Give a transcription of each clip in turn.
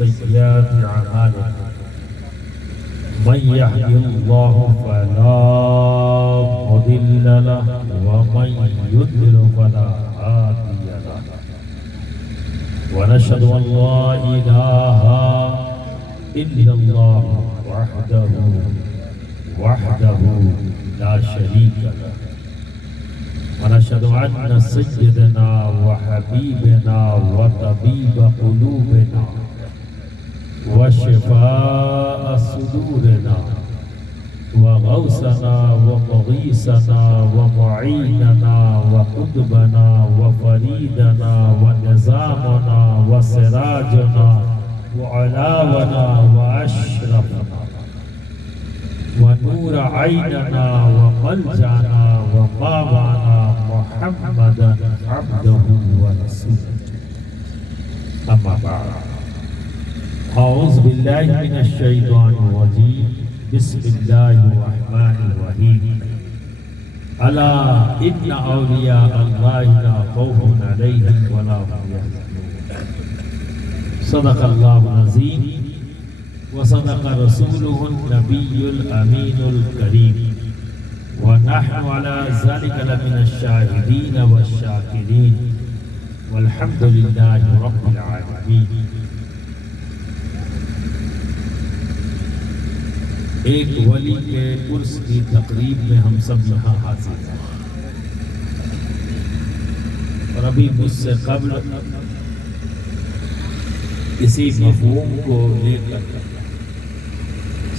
سيئات أعمالنا من يهد الله فلا مضل له ومن يضلل فلا هادي له ونشهد أن لا إله إلا الله وحده لا شريك له ونشهد أن سيدنا وحبيبنا وطبيب قلوبنا وشفاء صدورنا وغوثنا ومغيثنا ومعيننا وقطبنا وفريدنا ونظامنا وسراجنا وعلاونا وأشرفنا ونور عيننا وملجأنا وماوانا محمدا عبده ورسوله أما بعد أعوذ بالله من الشيطان الرجيم بسم الله الرحمن الرحيم ألا إن أولياء الله لا خوف عليهم ولا هم يحزنون صدق الله العظيم وصدق رسوله النبي الأمين الكريم ونحن على ذلك لمن الشاهدين والشاكرين والحمد لله رب العالمين. ایک ولی کے عرس کی تقریب میں ہم سب یہاں حاضر ہیں اور ابھی مجھ سے قبل اسی مفہوم کو لے کر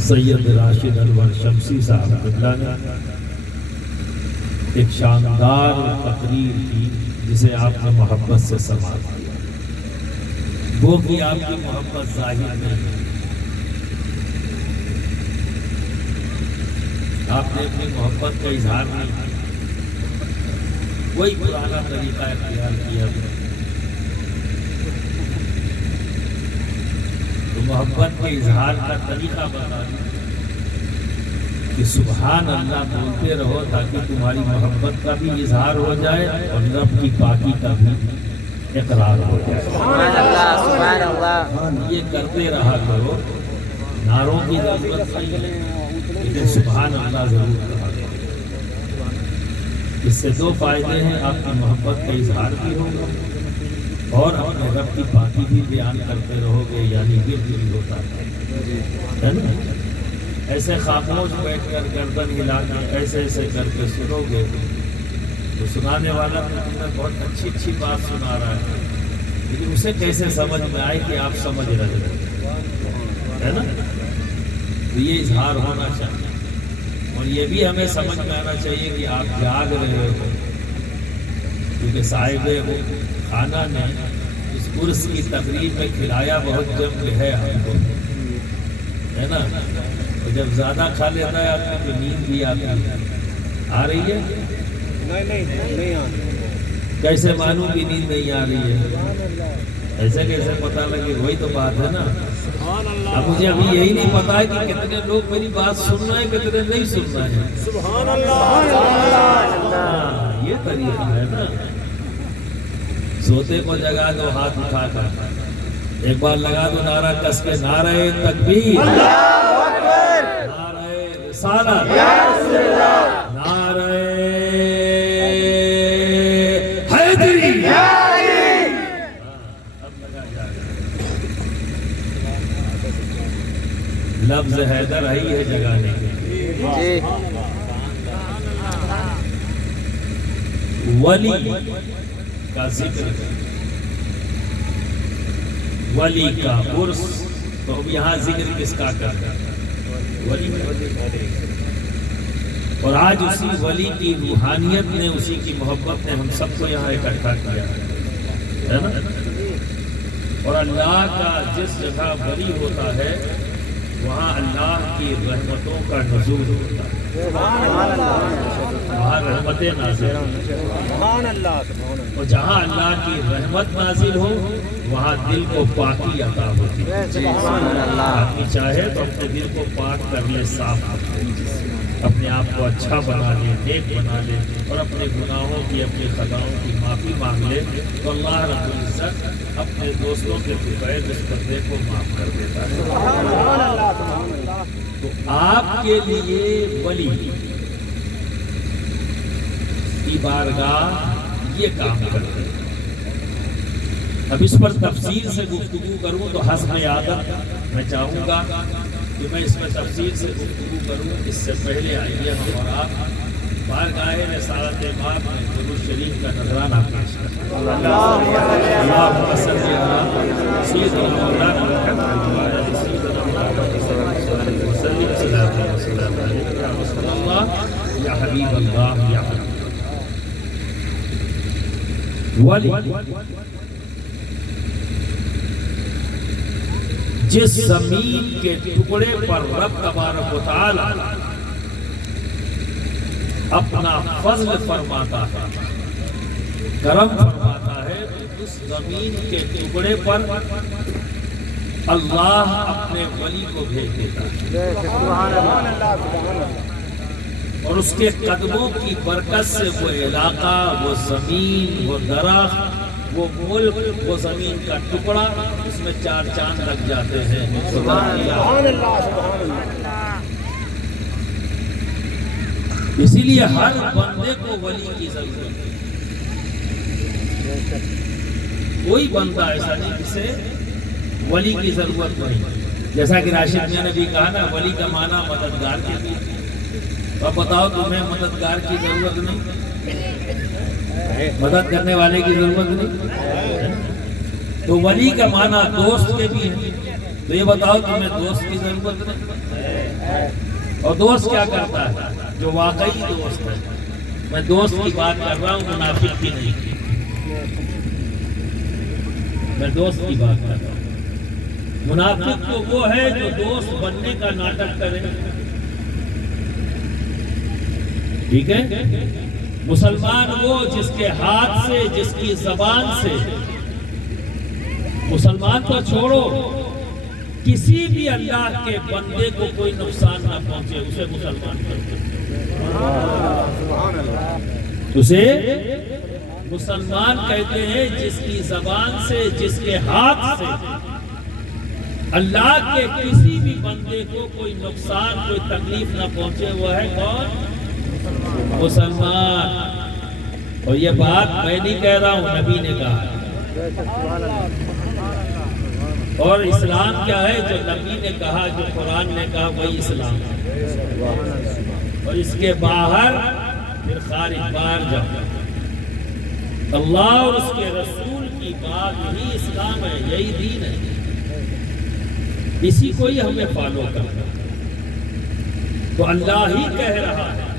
سید راشد انور شمسی صاحب قبلہ نے ایک شاندار تقریر کی جسے آپ نے محبت سے سماعت کیا. وہ کہ آپ کی محبت ظاہر نہیں ہے، آپ نے اپنی محبت کا اظہار نہیں کیا، وہی پرانا طریقہ اختیار کیا. تو محبت کے اظہار کا طریقہ بتا دیں کہ سبحان اللہ بولتے رہو تاکہ تمہاری محبت کا بھی اظہار ہو جائے اور رب کی پاکی کا بھی اقرار ہو جائے. سبحان اللہ سبحان اللہ. یہ کرتے رہا کرو، نعروں کی ضرورت نہیں ہے لیکن سبحان اللہ ضرور کہا کرو. اس سے دو فائدے ہیں، آپ کی محبت کا اظہار بھی ہوگا اور اپنے رب کی پاکی بھی بیان کرتے رہو گے، یعنی ورد بھی ہوتا ہے نا. ایسے خاموش بیٹھ کر گردن ہلانا ایسے ایسے کر کے سنو گے تو سنانے والا بہت اچھی اچھی بات سنا رہا ہے لیکن اسے کیسے سمجھ میں آئے کہ آپ سمجھ رہے ہیں نا. تو یہ اظہار ہونا چاہیے اور یہ بھی ہمیں سمجھ میں آنا چاہیے کہ آپ جاگ رہے ہو، کیونکہ صاحب خانہ نے اس عرس کی تقریب میں کھلایا بہت جم کے ہے ہم کو، ہے نا. تو جب زیادہ کھا لیتا ہے آپ کو تو نیند بھی آتی ہے. آ رہی ہے؟ نہیں. کیسے معلوم بھی نیند نہیں آ رہی ہے؟ ایسے کیسے پتہ لگے؟ وہی تو بات ہے نا. اب مجھے ابھی یہی نہیں پتا ہے کہ کتنے لوگ میری بات سن رہے ہیں کتنے نہیں سن رہے ہیں. سبحان اللہ. یہ طریقہ ہے نا. سوتے کو جگا دو ہاتھ اٹھا کر، ایک بار لگا دو نعرہ کس کے، نعرہ تکبیر، نعرہ رسالت، نعرہ حیدری. لفظ حیدر ہی ہے جگانے کے. ولی کا ذکر، ولی کا عرس، تو اب یہاں ذکر کس کا کرتا ہے؟ ولی. اور آج اسی ولی کی روحانیت نے، اسی کی محبت نے ہم سب کو یہاں اکٹھا کیا ہے نا. اور اللہ کا جس جگہ ولی ہوتا ہے وہاں اللہ کی رحمتوں کا نزول ہوتا ہے، وہاں رحمتیں نازل ہوتی ہیں. اور جہاں اللہ کی رحمت نازل ہو وہاں دل کو پاکی عطا ہوتی ہے. آدمی چاہے تو اپنے دل کو پاک کر لے، صاف کر لے. اپنے آپ کو اچھا بنا لے، نیک بنا لے اور اپنے گناہوں کی، اپنی خطاؤں کی معافی مانگ لے تو اللہ رب العزت اپنے دوستوں کے بغیر اس بندے کو معاف کر دیتا ہے۔ تو آپ کے لیے ولی کی بارگاہ یہ کام کرتے ہیں۔ اب اس پر تفصیل سے گفتگو کروں تو حسب عادت میں چاہوں گا کہ میں اس میں تفصیل سے گفتگو کروں۔ اس سے پہلے آئیے ہم اور آپ بارگاہ رسالت پاک میں درود شریف کا نذرانہ پیش کریں۔ اللہم صلی علی سیدنا مولانا محمد وعلی سیدنا محمد وسلم صلاۃ و سلام علیک یا رسول اللہ یا حبیب اللہ یا ولی جس زمین کے ٹکڑے پر رب تبارک و تعالی اپنا فضل فرماتا ہے، کرم فرماتا ہے، اس زمین کے ٹکڑے پر اللہ اپنے ولی کو بھیج دیتا ہے اور اس کے قدموں کی برکت سے وہ علاقہ، وہ زمین، وہ درخت، وہ ملک، وہ زمین کا ٹکڑا، اس میں چار چاند لگ جاتے ہیں۔ اسی لیے ہر بندے کو ولی کی ضرورت ہے۔ کوئی بندہ ایسا نہیں جسے ولی کی ضرورت نہیں۔ جیسا کہ راشد میاں نے بھی کہا نا، ولی کا معنی مددگار کے لیے۔ اب بتاؤ تمہیں مددگار کی ضرورت نہیں، مدد کرنے والے کی ضرورت نہیں؟ تو ولی کا معنی دوست کے بھی ہے، تو یہ بتاؤ تمہیں دوست کی ضرورت نہیں؟ اور دوست کیا کرتا ہے؟ جو واقعی دوست ہے۔ میں دوست کی بات کر رہا ہوں، منافق کی نہیں، میں دوست کی بات کر رہا ہوں۔ منافق تو وہ ہے جو دوست بننے کا ناٹک کرے، ٹھیک ہے؟ مسلمان وہ جس کے ہاتھ سے، جس کی زبان سے، مسلمان تو چھوڑو، کسی بھی اللہ کے بندے کو کوئی نقصان نہ پہنچے، اسے مسلمان کرتے، اسے مسلمان کہتے ہیں۔ جس کی زبان سے، جس کے ہاتھ سے اللہ کے کسی بھی بندے کو کوئی نقصان، کوئی تکلیف نہ پہنچے، وہ ہے کون؟ مسلمان۔ اور یہ بات میں نہیں کہہ رہا ہوں، نبی نے کہا۔ اور اسلام کیا ہے؟ جو نبی نے کہا، جو قرآن نے کہا، وہی اسلام ہے۔ اور اس کے باہر پھر خارج باہر جاؤ، اللہ اور اس کے رسول کی بات یہی اسلام ہے، یہی دین ہے، اسی کو ہی ہمیں فالو کرنا۔ تو اللہ ہی کہہ رہا ہے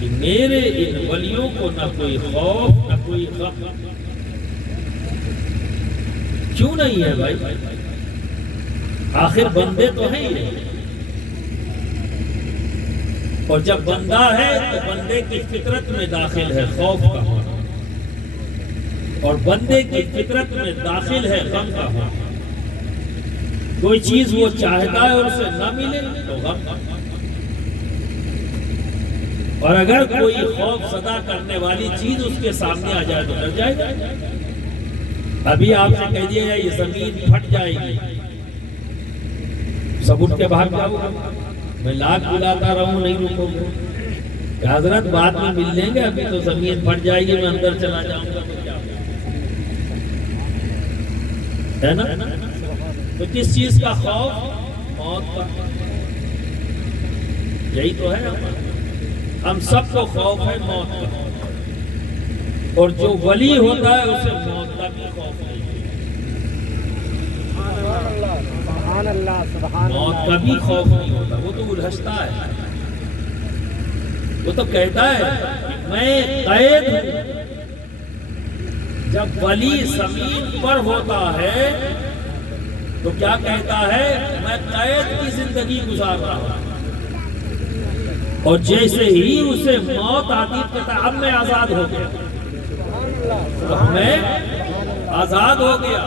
کہ میرے ان ولیوں کو نہ کوئی خوف، نہ کوئی غم۔ کیوں نہیں ہے بھائی؟ آخر بندے تو ہیں ہی، اور جب بندہ ہے تو بندے کی فطرت میں داخل ہے خوف کا ہونا، اور بندے کی فطرت میں داخل ہے غم کا ہونا۔ کوئی چیز وہ چاہتا ہے اور اسے نہ ملے تو غم، اور اگر کوئی خوف زدہ کرنے والی چیز اس کے سامنے آ جائے تو ڈر جائے گا۔ ابھی آپ سے کہہ دیا جائے یہ زمین پھٹ جائے گی، سب اٹھ کے باہر جاؤ گا؟ میں لاکھ بلاتا رہوں نہیں رکوں گا کہ حضرت بعد میں مل لیں گے، ابھی تو زمین پھٹ جائے گی، میں اندر چلا جاؤں گا تو کیا ہے نا؟ تو کس چیز کا خوف؟ موت کا۔ یہی تو ہے ہم سب کو خوف ہے موت کا، اور جو ولی ہوتا ہے اسے موت کا بھی خوف نہیں، موت کا بھی خوف نہیں ہوتا۔ وہ تو الجھتا ہے، وہ تو کہتا ہے میں قید ہوں۔ جب ولی زمین پر ہوتا ہے تو کیا کہتا ہے؟ میں قید کی زندگی گزار رہا ہوں، اور جیسے ہی اسے موت آتی کہتا اب میں آزاد ہو گیا، تو میں آزاد ہو گیا۔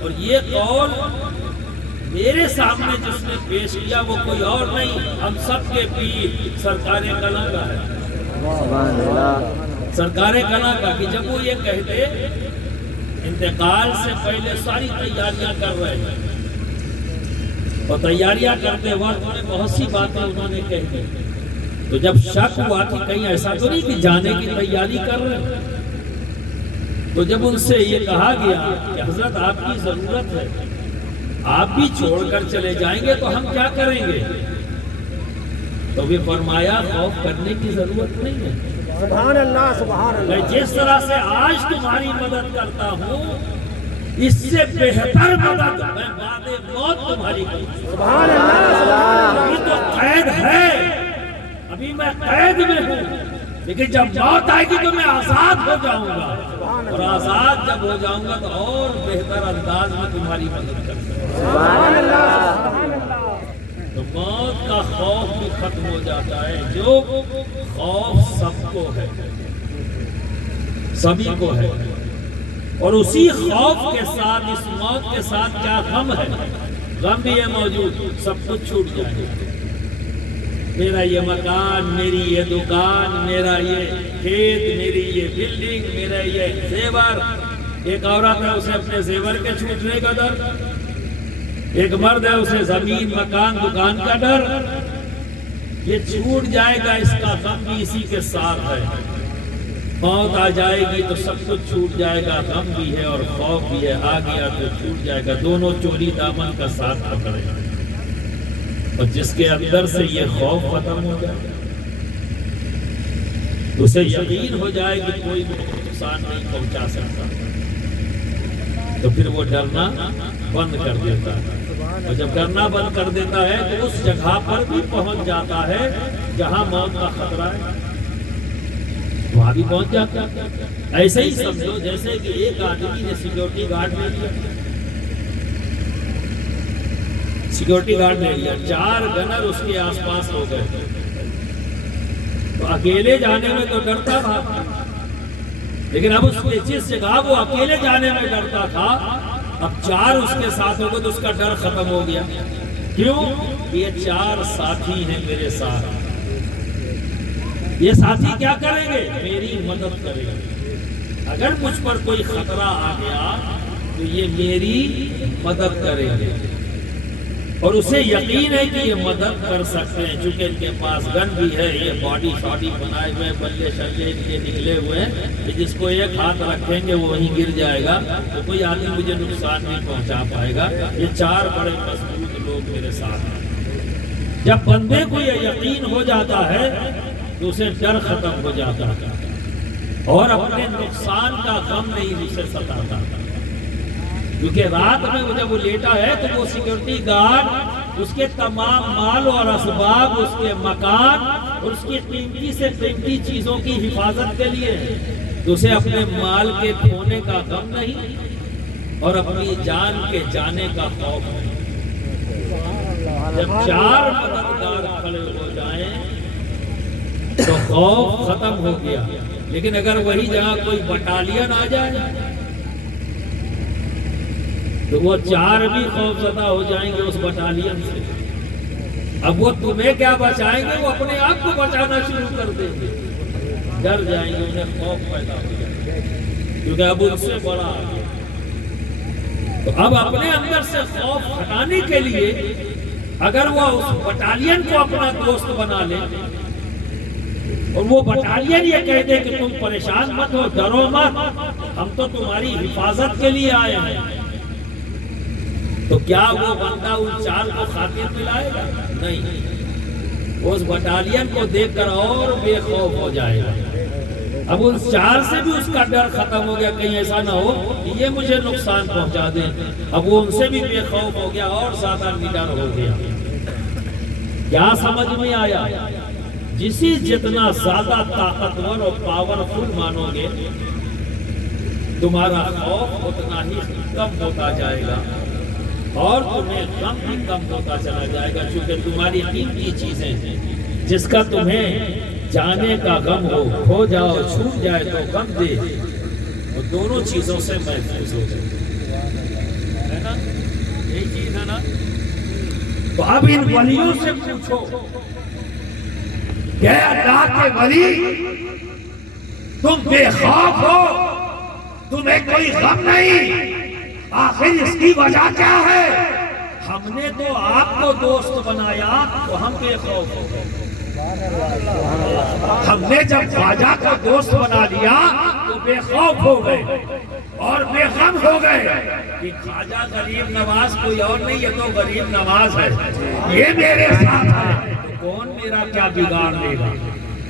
اور یہ قول میرے سامنے جس نے پیش کیا وہ کوئی اور نہیں، ہم سب کے پیر سرکار کلا کا ہے، سبحان اللہ، سرکار کلا کا، کہ جب وہ یہ کہتے انتقال سے پہلے ساری تیاریاں کر رہے ہیں، اور تیاریاں کرتے وقت انہیں بہت سی باتیں انہوں نے کہہ دی، تو جب شک ہوا کہ کہیں ایسا تو نہیں کہ جانے کی تیاری کر رہے ہیں، تو جب ان سے یہ کہا گیا کہ حضرت آپ کی ضرورت ہے، آپ بھی چھوڑ کر چلے جائیں گے تو ہم کیا کریں گے؟ تو بھی فرمایا خوف کرنے کی ضرورت نہیں ہے، سبحان اللہ سبحان اللہ، میں جس طرح سے آج تمہاری مدد کرتا ہوں اس سے بہتر مدد میں بعد موت تمہاری کروں گا۔ سبحان اللہ سبحان اللہ، یہ تو قید ہے، ابھی میں قید میں ہوں، لیکن جب موت آئے گی تو میں آزاد ہو جاؤں گا، اور آزاد جب ہو جاؤں گا تو اور بہتر انداز میں تمہاری مدد کروں گا۔ سبحان اللہ، تو موت کا خوف بھی ختم ہو جاتا ہے، جو خوف سب کو ہے، سبھی کو ہے، اور اسی خوف کے ساتھ اس موت کے ساتھ کیا غم ہے، غم بھی ہے موجود، سب کچھ چھوٹ جائے گا، میرا یہ مکان، میری یہ دکان، میرا یہ کھیت، میری یہ بلڈنگ، میرا یہ زیور، ایک عورت ہے اسے اپنے زیور کے چھوٹنے کا ڈر، ایک مرد ہے اسے زمین، مکان، دکان کا ڈر، یہ چھوٹ جائے گا، اس کا غم بھی اسی کے ساتھ ہے، موت آ جائے گی تو سب کچھ چھوٹ جائے گا، غم بھی ہے اور خوف بھی ہے، آ گیا تو چھوٹ جائے گا، دونوں چولی دامن کا ساتھ پکڑے گا، اور جس کے اندر سے یہ خوف ختم ہو جائے اسے یقین ہو جائے کہ کوئی بھی نقصان نہیں پہنچا سکتا، تو پھر وہ ڈرنا بند کر دیتا ہے، اور جب ڈرنا بند کر دیتا ہے تو اس جگہ پر بھی پہنچ جاتا ہے جہاں موت کا خطرہ ہے، وہاں بھی پہنچ جاتا ہے۔ ایسے ہی سمجھو جیسے کہ ایک آدمی نے سیکیورٹی گارڈ لے لیا، سیکیورٹی گارڈ لے لیا، 4 گنر اس کے آس پاس ہو گئے، تو اکیلے جانے میں تو ڈرتا تھا، لیکن اب اس کے جس جگہ وہ اکیلے جانے میں ڈرتا تھا، اب 4 اس کے ساتھ ہو گئے تو اس کا ڈر ختم ہو گیا، کیوں؟ یہ 4 ساتھی ہیں میرے ساتھ، یہ ساتھی کیا کریں گے؟ میری مدد کریں گے، اگر مجھ پر کوئی خطرہ آ گیا تو یہ میری مدد کریں گے، اور اسے یقین ہے کہ یہ مدد کر سکتے ہیں، چونکہ ان کے پاس گن بھی ہے، یہ باڈی شاڈی بنائے ہوئے، بلے شلے ان کے نکلے ہوئے ہیں کہ جس کو ایک ہاتھ رکھیں گے وہ وہیں گر جائے گا، تو کوئی آدمی مجھے نقصان نہیں پہنچا پائے گا، یہ 4 بڑے مضبوط لوگ میرے ساتھ ہیں۔ جب بندے کو یہ یقین ہو جاتا ہے تو اسے ڈر ختم ہو جاتا ہے، اور اپنے نقصان کا غم نہیں اسے ستاتا، کیونکہ رات میں جب وہ لیٹا ہے تو وہ سیکیورٹی گارڈ اس کے تمام مال اور اسباب، اس کے مکان اور اس کی قیمتی سے قیمتی چیزوں کی حفاظت کے لیے، تو اسے اپنے مال کے کھونے کا غم نہیں اور اپنی جان کے جانے کا خوف نہیں۔ جب 4 مددگار کھڑے ہو جائیں تو خوف ختم ہو گیا، لیکن اگر وہی جہاں کوئی بٹالین آ جائے تو وہ 4 بھی خوف زدہ ہو جائیں گے اس بٹالین سے، اب وہ تمہیں کیا بچائیں گے، وہ اپنے آپ کو بچانا شروع کر دیں گے، ڈر جائیں گے، انہیں خوف پیدا ہو جائے گا، کیونکہ اب ان سے بڑا آ گیا۔ تو اب اپنے اندر سے خوف ہٹانے کے لیے اگر وہ اس بٹالین کو اپنا دوست بنا لے اور وہ بٹالین یہ کہہ دے کہ تم پریشان مت ہو، ڈرو مت، ہم تو تمہاری حفاظت کے لیے آئے ہیں، تو کیا وہ بندہ ان 4 کو خاطر دلائے گا؟ نہیں، اس بٹالین کو دیکھ کر اور بے خوف ہو جائے گا، اب ان 4 سے بھی اس کا ڈر ختم ہو گیا، کہیں ایسا نہ ہو کہ یہ مجھے نقصان پہنچا دیں، اب وہ ان سے بھی بے خوف ہو گیا اور زیادہ نڈر ہو گیا۔ کیا سمجھ میں آیا؟ جسی جتنا زیادہ طاقتور اور پاورفل مانو گے تمہارا خوف اتنا ہی کم ہوتا جائے گا، اور تمہیں غم بھی کم ہوتا چلا جائے گا، چونکہ تمہاری قیمتی چیزیں جس کا تمہیں جانے کا غم ہو جاؤ، چھوٹ جائے تو غم دے، وہ دونوں چیزوں سے محفوظ ہو جائے، ہے نا؟ یہی چیز ہے نا؟ تو اب ان ولیوں سے پوچھو کہ اللہ کے ولی تم بے خوف ہو، تمہیں کوئی غم نہیں، آخر اس کی وجہ کیا ہے؟ ہم نے تو آپ کو دوست بنایا تو ہم بے خوف ہو گئے، ہم نے جب خواجہ کو دوست بنا لیا تو بے خوف ہو گئے اور بے غم ہو گئے کہ خواجہ غریب نواز کوئی اور نہیں، یہ تو غریب نواز ہے، یہ میرے ساتھ ہے، تو کون میرا کیا بگاڑ دے گا،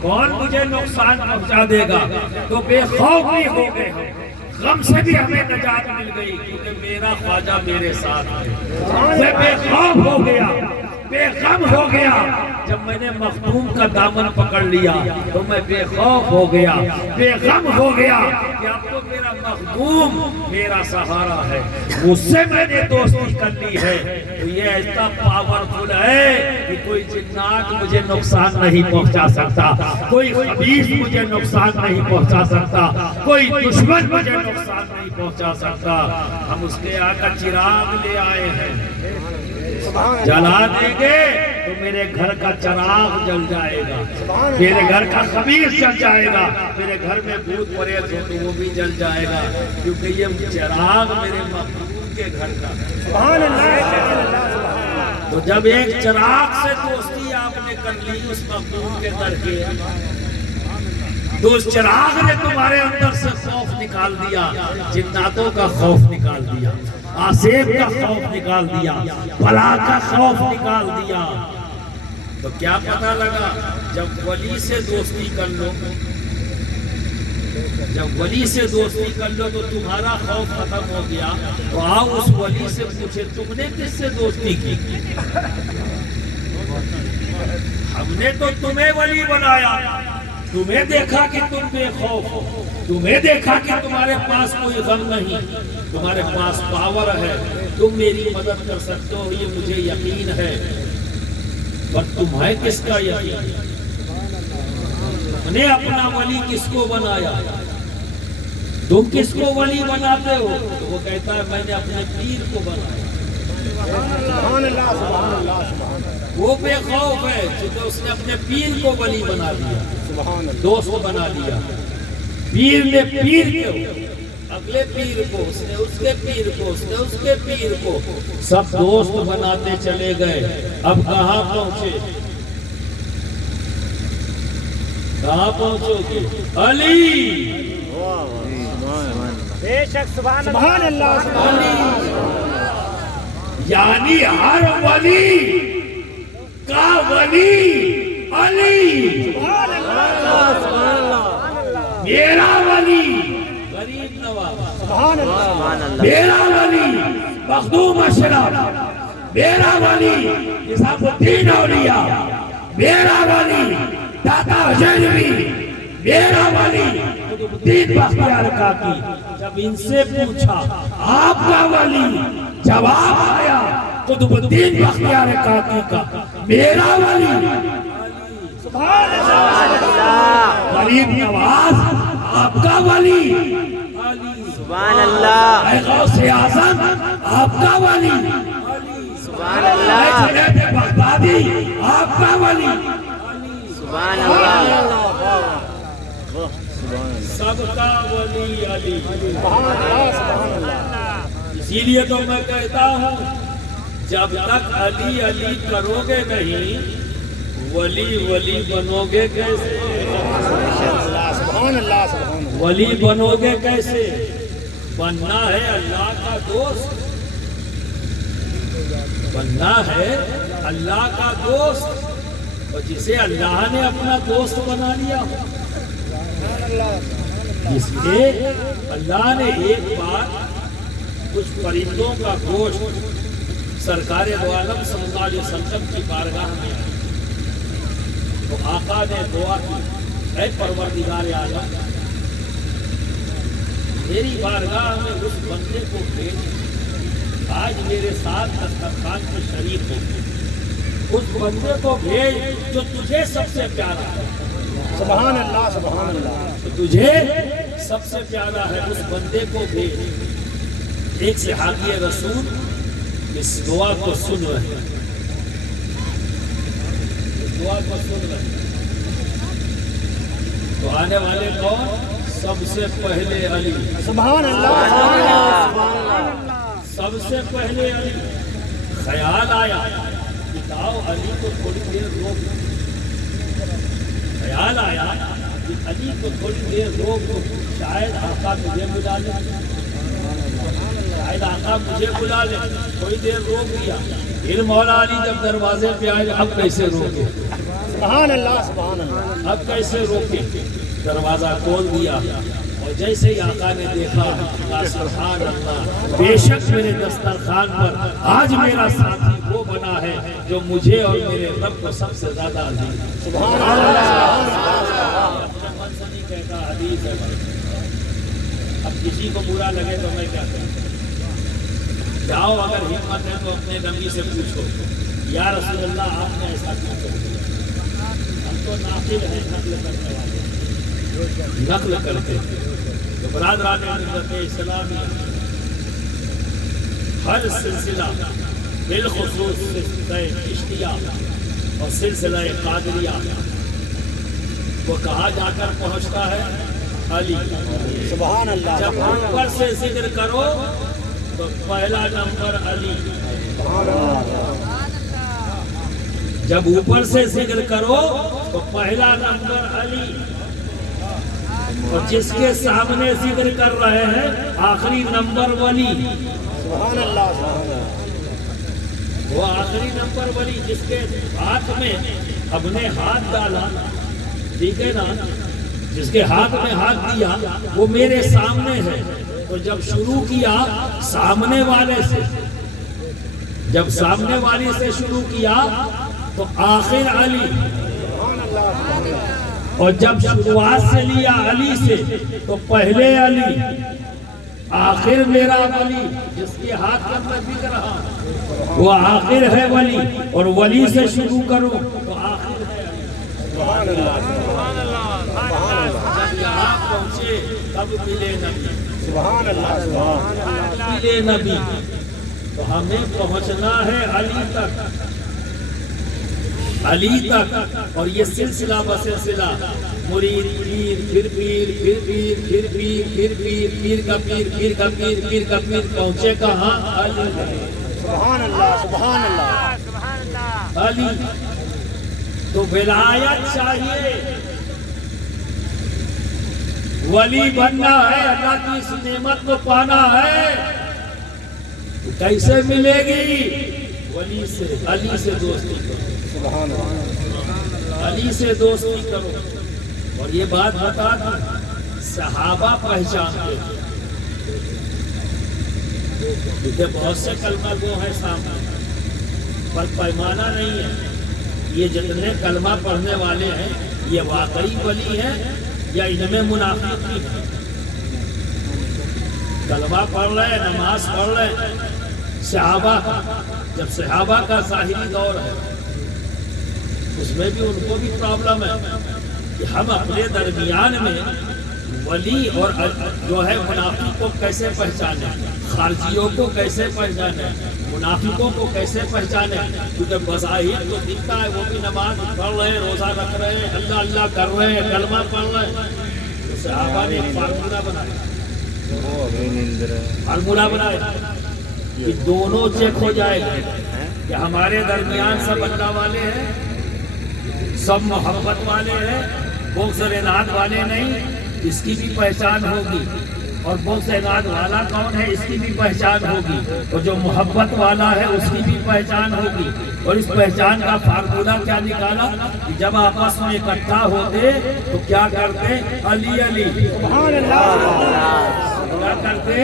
کون مجھے نقصان پہنچا دے گا؟ تو بے خوف بھی ہو گئے، غم سے بھی ہمیں نجات مل گئی کیونکہ میرا خواجہ میرے ساتھ ہے۔ میں بے خوف ہو گیا، بے غم ہو گیا، جب میں نے مخدوم کا دامن پکڑ لیا تو میں بے خوف ہو گیا، بے غم ہو گیا کہ اب تو میرا مخدوم میرا سہارا ہے، مجھ سے میں نے دوستی کر لی ہے، تو یہ ایسا پاورفل ہے کہ کوئی جنات مجھے نقصان نہیں پہنچا سکتا، کوئی خبیث مجھے نقصان نہیں پہنچا سکتا، کوئی دشمن مجھے نقصان نہیں پہنچا سکتا۔ ہم اس کے آقا چراغ لے آئے ہیں، جلا دیں گے تو میرے گھر کا چراغ جل جائے گا، میرے گھر کا خبیث جل جائے گا، میرے گھر میں بھوت پریت ہو تو وہ بھی جل جائے گا، کیونکہ یہ چراغ میرے محبوب کے گھر کا ہے۔ تو جب ایک چراغ سے دوستی آپ نے کر لی اس محبوب کے در کے، تو اس چراغ نے تمہارے اندر سے خوف نکال دیا، جناتوں کا خوف نکال دیا، آسیب کا خوف نکال دیا، بلا کا خوف نکال دیا۔ تو کیا پتہ لگا؟ جب ولی سے دوستی کر لو، جب ولی سے دوستی کر لو تو تمہارا خوف ختم ہو گیا، تو آؤ اس ولی سے پوچھے تم نے کس سے دوستی کی؟ ہم نے تو تمہیں ولی بنایا، تمہیں دیکھا کہ تم بے خوف ہو، تمہیں دیکھا کہ تمہارے پاس کوئی غم نہیں، تمہارے پاس پاور ہے، تم میری مدد کر سکتے ہو، یہ مجھے یقین ہے، پر تمہیں کس کا یقین؟ نے اپنا ولی کس کو بنایا؟ تم کس کو ولی بناتے ہو؟ تو وہ کہتا ہے میں نے اپنے پیر کو بنایا۔ سبحان اللہ، سبحان اللہ، سبحان اللہ۔ وہ بے خوف ہے چونکہ اس نے اپنے پیر کو ولی بنا دیا، دوست بنا دیا۔ پیر نے پیر کو، اگلے پیر کو، اس نے اس کے پیر کو، اس نے اس کے پیر کو، سب دوست بناتے چلے گئے۔ اب کہاں پہنچے؟ کہاں پہنچو گے؟ علی، بے شک سبحان اللہ، سبحان اللہ۔ یعنی ہر ولی کا ولی علی، میرا ولی غریب نواز، میرا ولی مخدوم اشرف، میرا ولی نظام الدین اولیاء، میرا ولی داتا حجیروی، میرا ولی قطب الدین بختیار کاکی۔ جب ان سے پوچھا آپ کا ولی، جواب آیا قطب الدین بختیار کاکی کا، میرا ولی غریب نواز، آپ کا ولی سبحان اللہ، اے غوث اعظم، آپ کا ولی سبحان اے اللہ، جنید بغدادی، آپ کا ولی سبحان اللہ، سب کا ولی علی۔ اسی لیے تو میں کہتا ہوں جب تک علی علی کرو گے نہیں ولی ولی بنو گے کیسے؟ سبحان اللہ، سبحان اللہ۔ ولی بنو گے کیسے؟ بننا ہے اللہ کا دوست، بننا ہے اللہ کا دوست، اور جسے اللہ نے اپنا دوست بنا لیا، جس لیے اللہ نے ایک بار کچھ پرندوں کا گوشت سرکار دو عالم صلی اللہ علیہ وسلم کی بارگاہ میں، تو آقا نے دعا کی، اے پروردگار عالم، میری بارگاہ میں اس بندے کو بھیج، آج میرے ساتھ دسترخوان میں شریک ہو، اس بندے کو بھیج جو تجھے سب سے پیارا ہے، سبحان اللہ، سبحان اللہ۔ تجھے سب سے پیارا ہے، اس بندے کو بھیج۔ ایک صحابی رسول اس دعا کو سن رہے ہیں، دعا کو سن لیں. تو آنے والے کون؟ سب سے پہلے علی. سبحان اللہ. سب سے پہلے علی. خیال آیا کہ جاؤ علی کو تھوڑی دیر روک. خیال آیا کہ علی کو تھوڑی دیر روک دو، شاید آقا مجھے بلا لے. شاید آقا مجھے بلا لے. تھوڑی دیر روک دیا. پھر مولا علی جب دروازے پہ آئے اب کیسے روکے؟ سبحان اللہ. سبحان اللہ. اب کیسے روکے؟ دروازہ کھول دیا اور جیسے ہی آقا نے دیکھا کہا سبحان اللہ، بے شک میرے دسترخوان پر آج میرا ساتھی وہ بنا ہے جو مجھے اور میرے رب کو سب سے زیادہ عزیز ہے. سبحان اللہ. اپنے من سے نہیں کہتا، حدیث ہے. اب کسی کو برا لگے تو میں کیا کروں؟ جاؤ اگر ہمت ہے تو اپنے نبی سے پوچھو یا رسول اللہ آپ نے ایسا کیوں کر دیا؟ ہم تو ناقل ہیں، نقل کرنے والے، نقل کرتے ہیں. تو برادران ملت اسلامی ہر سلسلہ بالخصوص سلسلہ چشتیہ اور سلسلہ قادریہ وہ کہاں جا کر پہنچتا ہے؟ علی. سبحان اللہ. جب اوپر سے ذکر کرو تو پہلا نمبر علی. جب اوپر سے ذکر کرو تو پہلا نمبر علی. اور جس کے سامنے ذکر کر رہے ہیں آخری نمبر ولی. سبحان اللہ. سبحان اللہ. وہ آخری نمبر ولی جس کے ہاتھ میں اب نے ہاتھ ڈالا، ٹھیک ہے نا، جس کے ہاتھ میں ہاتھ دیا وہ میرے سامنے ہے. تو جب شروع کیا سامنے والے سے، جب سامنے والی سے شروع کیا تو آخر علی. اور جب شروعات سے لیا علی سے تو پہلے علی، آخر میرا ولی جس کے ہاتھ پر میں دکھ رہا وہ آخر ہے ولی. اور ولی سے شروع کروں تو آخر ہے علی. جب یہاں پہنچے تب ملے نبی. سبحان اللہ. ملے نبی. تو ہمیں پہنچنا ہے علی تک، علی تک. اور یہ سلسلہ بسلسلہ مرید پیر، پھر پیر، پھر پیر، پھر پیر، پھر پیر، پیر کا پیر، پیر کا پیر، پیر کا پیر، پہنچے کہاں؟ علی. سبحان اللہ. سبحان اللہ. علی. تو ولایت چاہیے، ولی بننا ہے، اللہ کی اس نعمت کو پانا ہے. تو کیسے ملے گی؟ ولی سے، علی سے دوستی کرو. سبحان اللہ. علی سے دوستی کرو. اور یہ بات بتا دوں صحابہ پہچانتے تھے. کیونکہ بہت سے کلمہ گو ہیں سامنے پر پیمانہ نہیں ہے. یہ جتنے کلمہ پڑھنے والے ہیں یہ واقعی ولی ہیں یا ان میں منافقی ہے؟ کلمہ پڑھ رہے، نماز پڑھ رہے. صحابہ جب صحابہ کا ظاہری دور ہے اس میں بھی ان کو بھی پرابلم ہے کہ ہم اپنے درمیان میں ولی اور جو ہے منافق کو کیسے پہچانے، خارجیوں کو کیسے پہچانے، منافقوں کو کیسے پہچانے. کیونکہ بظاہر تو دکھتا ہے وہ بھی نماز پڑھ رہے ہیں، روزہ رکھ رہے ہیں، اللہ اللہ کر رہے ہیں، کلمہ پڑھ رہے ہیں. تو صحابہ نے ایک فارمولہ بنایا، فارمولہ بنایا کہ دونوں چیک ہو جائے گا کہ ہمارے درمیان سب اللہ والے ہیں، سب محبت والے ہیں، بغض اور عناد والے نہیں. اس کی بھی پہچان ہوگی. اور بغض عناد والا کون ہے اس کی بھی پہچان ہوگی. اور جو محبت والا ہے اس کی بھی پہچان ہوگی. اور اس پہچان کا فارمولہ کیا نکالا کہ جب آپس میں اکٹھا ہوتے تو کیا کرتے؟ علی علی. سبحان اللہ. کیا کرتے؟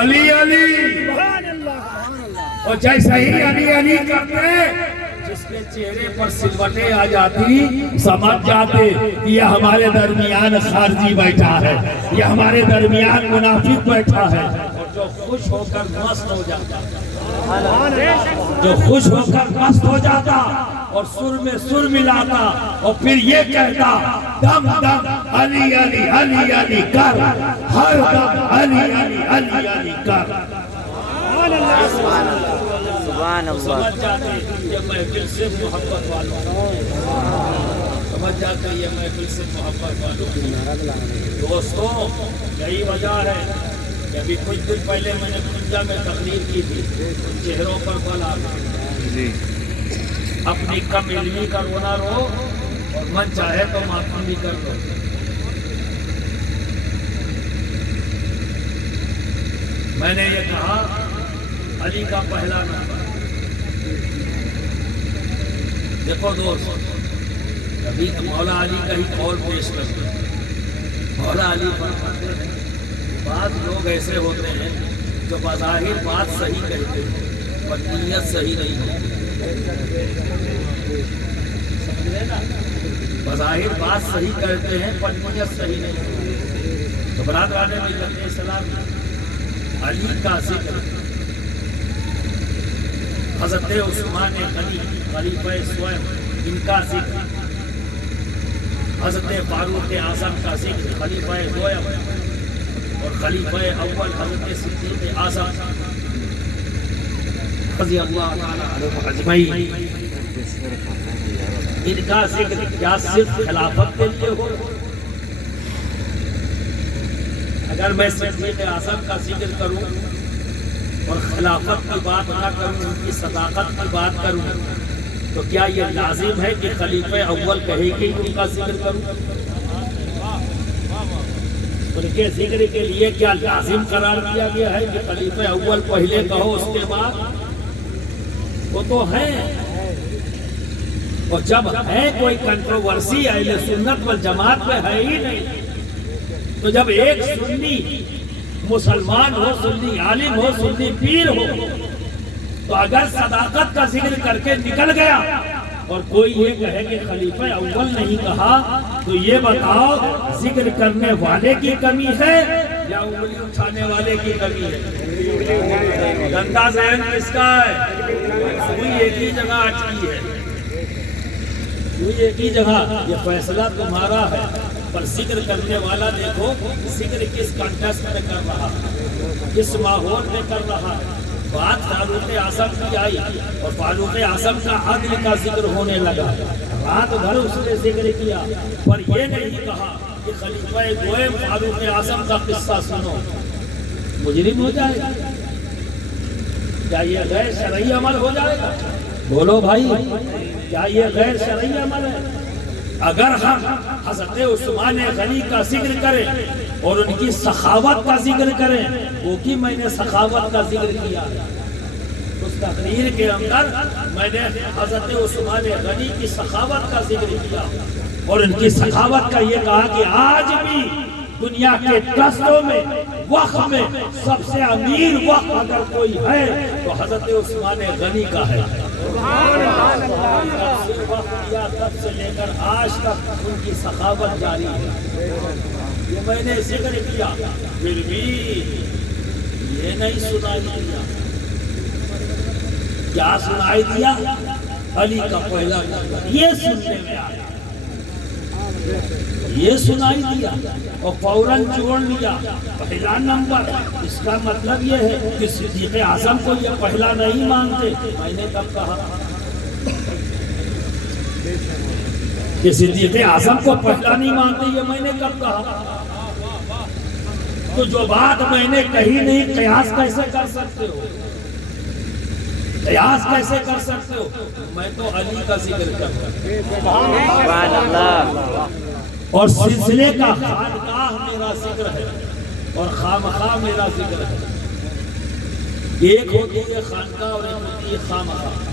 علی علی. سبحان اللہ. اور جیسے ہی علی علی کرتے جس کے چہرے پر سلوٹیں آ جاتی سمجھ جاتے کہ یہ ہمارے درمیان خارجی بیٹھا ہے، یہ ہمارے درمیان منافق بیٹھا ہے. اور جو خوش ہو کر مست ہو جاتا، جو خوش ہو کر مست ہو جاتا اور سر میں سر ملاتا اور پھر یہ کہتا دم دم علی علی علی علی کر، ہر دم علی علی علی علی کر. سبحان سبحان تو اللہ سمجھ جاتے یہ محفل سے محبت والوں، سمجھ جاتے یہ محفل سے محبت والوں۔ دوستوں یہی وجہ ہے کہ ابھی کچھ دن پہلے میں نے کنجا میں تقریر کی تھی، چہروں پر بل آ گئے۔ جی اپنی کم علمی کا رونا رو اور من چاہے تو ماتم بھی کر لو۔ میں نے یہ کہا علی کا پہلا نمبر۔ دیکھو دوست، کبھی مولا علی کا ہی قول پیش کرتے ہیں۔ مولا علی فرماتے ہیں بعض لوگ ایسے ہوتے ہیں جو بظاہر بات صحیح کہتے ہیں پر نیت صحیح نہیں ہوتی۔ سمجھ نا، بظاہر بات صحیح کرتے ہیں پر نیت صحیح نہیں ہوتی۔ تو برادران ملت اسلام علی کا ذکر، حضرت عثمان غنی خلیفہ سوئم ان کا ذکر، حضرت فاروق اعظم کا ذکر خلیفہ دوم اور خلیفہ اول حضرت صدیق اعظم رضی اللہ تعالی عنہ اجمعین، ان کا ذکر کیا صرف خلافت کے لیے ہو؟ اگر میں صدیق اعظم کا ذکر کروں اور خلافت کی بات نہ کروں، ان کی صداقت کی بات کروں، تو کیا یہ لازم ہے کہ خلیفہ اول کہے کہ ان کا ذکر کروں؟ ان کے ذکر کے لیے کیا لازم قرار دیا گیا ہے کہ خلیفہ اول پہلے کہو اس کے بعد؟ وہ تو ہے، اور جب ہے کوئی کنٹروورسی اہل سنت والجماعت میں ہے ہی نہیں، تو جب ایک سنی مسلمان ہو، سنی عالم ہو، سنی پیر ہو، تو اگر صداقت کا ذکر کر کے نکل گیا اور کوئی یہ کہے کہ خلیفہ اول نہیں کہا، تو یہ بتاؤ ذکر کرنے والے کی کمی ہے یا انگلی اٹھانے والے کی کمی ہے؟ گندا ذہن کس کا ہے؟ کوئی ایک ہی جگہ اٹکی ہے، کوئی ایک ہی جگہ۔ یہ فیصلہ تمہارا ہے، پر ذکر کرنے والا دیکھو ذکر کس کانٹیکسٹ میں کر رہا ہے، کس ماحول میں کر رہا ہے۔ بات فاروق اعظم کی آئی اور فاروق اعظم کا عدل کا ذکر ہونے لگا، رات بھر اس نے ذکر کیا، پر یہ نہیں کہا کہ خلیفہ دوم فاروق اعظم کا قصہ سنو، مجرم ہو جائے گا؟ کیا یہ غیر شرعی عمل ہو جائے گا؟ بولو بھائی، کیا یہ غیر شرعی عمل ہے؟ اگر ہم حضرت عثمان غنی کا ذکر کریں اور ان کی سخاوت کا ذکر کریں، وہ کی میں نے سخاوت کا ذکر کیا، اس تقریر کے اندر میں نے حضرت عثمان غنی کی سخاوت کا ذکر کیا اور ان کی سخاوت کا یہ کہا کہ آج بھی دنیا کے دستوں میں وقت میں سب سے امیر وقت اگر کوئی ہے تو حضرت عثمان غنی کا ہے۔ تب سے لے کر آج تک ان کی سخاوت جاری ہے، یہ میں نے ذکر کیا، پھر بھی یہ نہیں سنائی دیا۔ کیا سنائی دیا؟ علی کا پہلا نمبر یہ سننے میں آیا، یہ سنائی دیا اور فوراً چھوڑ لیا پہلا نمبر۔ اس کا مطلب یہ ہے کہ صدیق اعظم کو یہ پہلا نہیں مانتے۔ میں نے کب کہا کہ صدیق اعظم کو پہلا نہیں مانتے؟ یہ میں نے کب کہا؟ تو جو بات میں نے کہی نہیں، قیاس کیسے کر سکتے ہو؟ قیاس کیسے کر سکتے ہو؟ میں تو علی کا ذکر کرتا ہوں، سبحان اللہ، اور سلسلے کا خانقاہ میرا ذکر ہے اور خامخواہ میرا ذکر ہے۔ ایک ہوتی ہے خانقاہ اور ایک ہوتی ہے خامخواہ۔